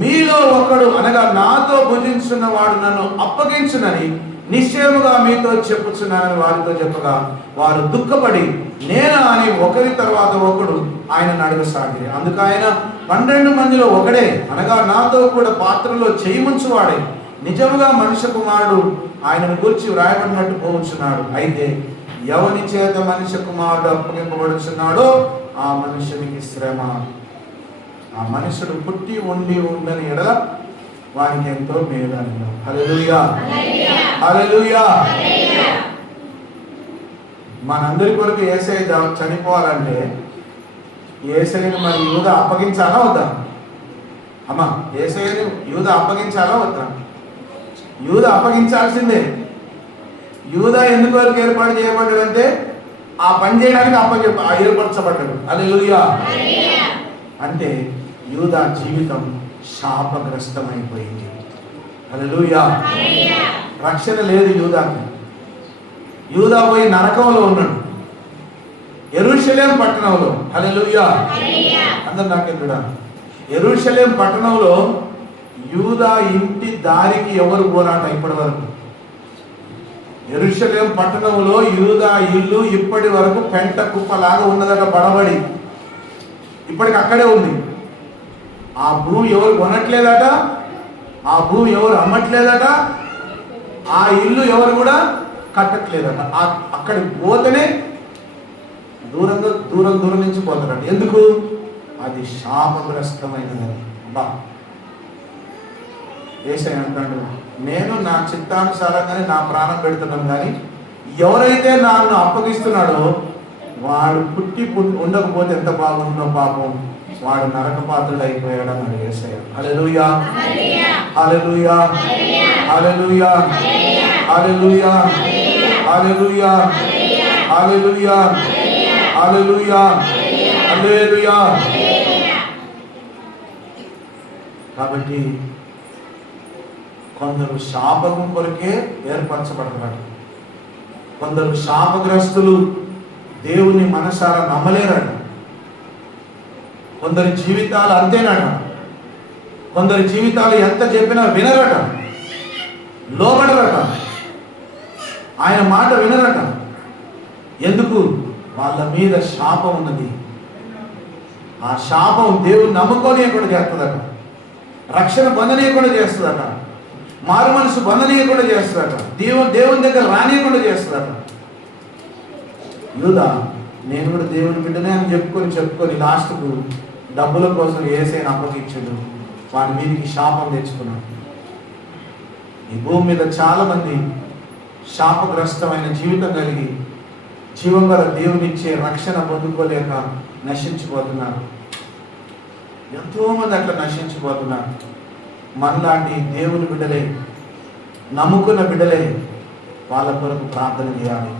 మీలో ఒకడు అనగా నాతో భుజించున్నవాడు నన్ను అప్పగించునని నిశ్చయముగా మీతో చెప్పుచున్నానని వారితో చెప్పగా వారు దుఃఖపడి నేనా అని ఒకరి తర్వాత ఒకడు ఆయనను అడగసాగి. అందుకు ఆయన 12 మందిలో ఒకడే అనగా నాతో కూడా పాత్రలో చేయి ముంచువాడే నిజముగా మనుష్య కుమారుడు ఆయనను గురించి వ్రాయబడినట్టు పోవచ్చున్నాడు. అయితే ఎవని చేత మనుష్య కుమారుడు అప్పగింపబడుచున్నాడో ఆ మనుషునికి శ్రమ. ఆ మనుషుడు పుట్టి ఉండి ఉండని ఎడల వారికి ఎంతో మేలు అన్నాడు. హల్లెలూయా, హల్లెలూయా. మనందరి కొరకు యేసయ్య చనిపోవాలంటే యేసయ్యను మరి యూద అప్పగించాలా వద్దా? అమ్మా, యేసయ్యను యూద అప్పగించాలా వద్దా? యూద అప్పగించాల్సిందే. యూద ఎందుకు వరకు ఏర్పాటు చేయబడ్డాడంటే ఆ పని చేయడానికి ఏర్పరచబడ్డాడు. హల్లెలూయా. అంటే యూదా జీవితం శాపగ్రస్తమైపోయింది. హల్లెలూయా. రక్షణ లేదు యూదాకి. యూదా పోయి నరకంలో ఉన్నాడు, యెరూషలేం పట్టణంలో. హల్లెలూయా. అందరు నాకెందుడా? యెరూషలేం పట్టణంలో యూదా ఇంటి దారికి ఎవరు పోరాట ఇప్పటి వరకు? యెరూషలేం పట్టణంలో యూదా ఇల్లు ఇప్పటి వరకు పెంట కుప్పలాగా ఉన్నదట, బడబడి ఇప్పటికి అక్కడే ఉంది. ఆ భూమి ఎవరు కొనట్లేదట, ఆ భూమి ఎవరు అమ్మట్లేదట, ఆ ఇల్లు ఎవరు కూడా కట్టట్లేదట. అక్కడికి పోతేనే దూరం నుంచి పోతారట. ఎందుకు? అది శాపగ్రస్తమైనది. బా యేసయ్య అంటాడు, నేను నా చిత్తానుసారంగానే నా ప్రాణం పెడుతున్నాను, కానీ ఎవరైతే నన్ను అప్పగిస్తున్నాడో వాడు పుట్టి ఉండకపోతే ఎంత బాగుందో పాపం, వాడు నరకపాత్రుడు అయిపోయాడు అని యేసయ్య. హల్లెలూయా, హల్లెలూయా, హల్లెలూయా, హల్లెలూయా, హల్లెలూయా, హల్లెలూయా, హల్లెలూయా, హల్లెలూయా. కాబట్టి కొందరు శాపకం కొరకే ఏర్పరచబడతారు. కొందరు శాపగ్రస్తులు దేవుని మనసారా నమ్మలేరట. కొందరి జీవితాలు అంతేనట. కొందరి జీవితాలు ఎంత చెప్పినా వినరట, లోబడరట, ఆయన మాట వినరట. ఎందుకు? వాళ్ళ మీద శాపం ఉన్నది. ఆ శాపం దేవుని నమ్ముకోనియకుండా చేస్తుందట, రక్షణ బంధనీయకుండా చేస్తుందట, మారు మనసు బంధనీయకుండా చేస్తుందట, దేవుని దగ్గర రానియకుండా చేస్తుందట. యూదా నేను కూడా దేవుని బిడ్డనే అని చెప్పుకొని లాస్ట్కు డబ్బుల కోసం యేసయ్యను అప్పగించాడు. వాడి మీదకి శాపం తెచ్చుకున్నాడు. ఈ భూమి మీద చాలా మంది శాపగ్రస్తమైన జీవితం కలిగి జీవం గల దేవునిచ్చే రక్షణ పొందుకోలేక నశించిపోతున్నారు. ఎంతోమంది అట్లా నశించిపోతున్నారు. మనలాంటి దేవుని బిడ్డలే, నమ్ముకున్న బిడ్డలే వాళ్ళ కొరకు ప్రార్థన చేయాలి,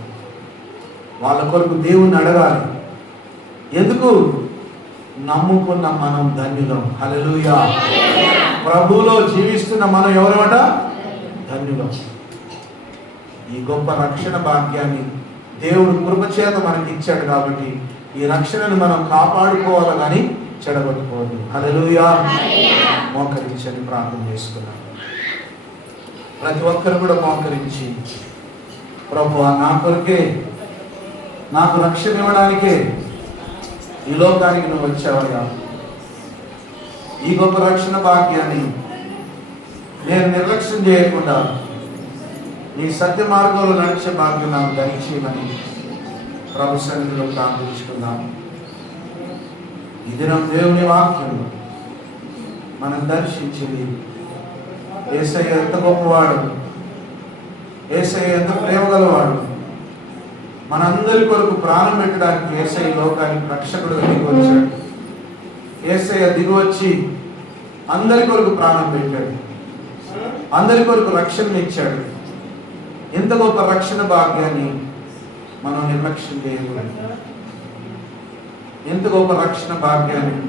వాళ్ళ కొరకు దేవుణ్ణి అడగాలి. ఎందుకు? నమ్ముకున్న మనం ధన్యులం. హల్లెలూయా. ప్రభువులో జీవిస్తున్న మనం ఎవరమాట? ధన్యులం. ఈ గొప్ప రక్షణ భాగ్యాన్ని దేవుడు కృపచేత మనకి ఇచ్చాడు కాబట్టి ఈ రక్షణను మనం కాపాడుకోవాలి కానీ చెడగొట్టుకోవద్దు. హల్లెలూయా. మోకరించని ప్రార్థన చేసుకున్నాం. ప్రతి ఒక్కరు కూడా మోకరించి, ప్రభువా నా కొరకే, నాకు రక్షణ ఇవ్వడానికే ఈ లోకానికి నువ్వు వచ్చావయ్యా. ఈ గొప్ప రక్షణ భాగ్యాన్ని నేను నిర్లక్ష్యం చేయకుండా నీ సత్య మార్గంలో నడిచే భాగ్యం నాకు దయచేయమని ప్రభు సన్నిధిలో ప్రార్థించుకుందాం. ఈ దినం దేవుని వాక్యంలో మనం దర్శించింది యేసయ్య ఎంత గొప్పవాడు, యేసయ్య ఎంత ప్రేమ గలవాడు. మనందరి కొరకు ప్రాణం పెట్టడానికి యేసయ్య లోకానికి రక్షకుడుగా దిగి వచ్చాడు. యేసయ్య దిగి వచ్చి అందరి కొరకు ప్రాణం పెట్టాడు, అందరి కొరకు రక్షణ ఇచ్చాడు. ఎంత గొప్ప రక్షణ భాగ్యాన్ని మనం నిర్లక్ష్యం చేయకూడదు. ఎంత గొప్ప రక్షణ భాగ్యాన్ని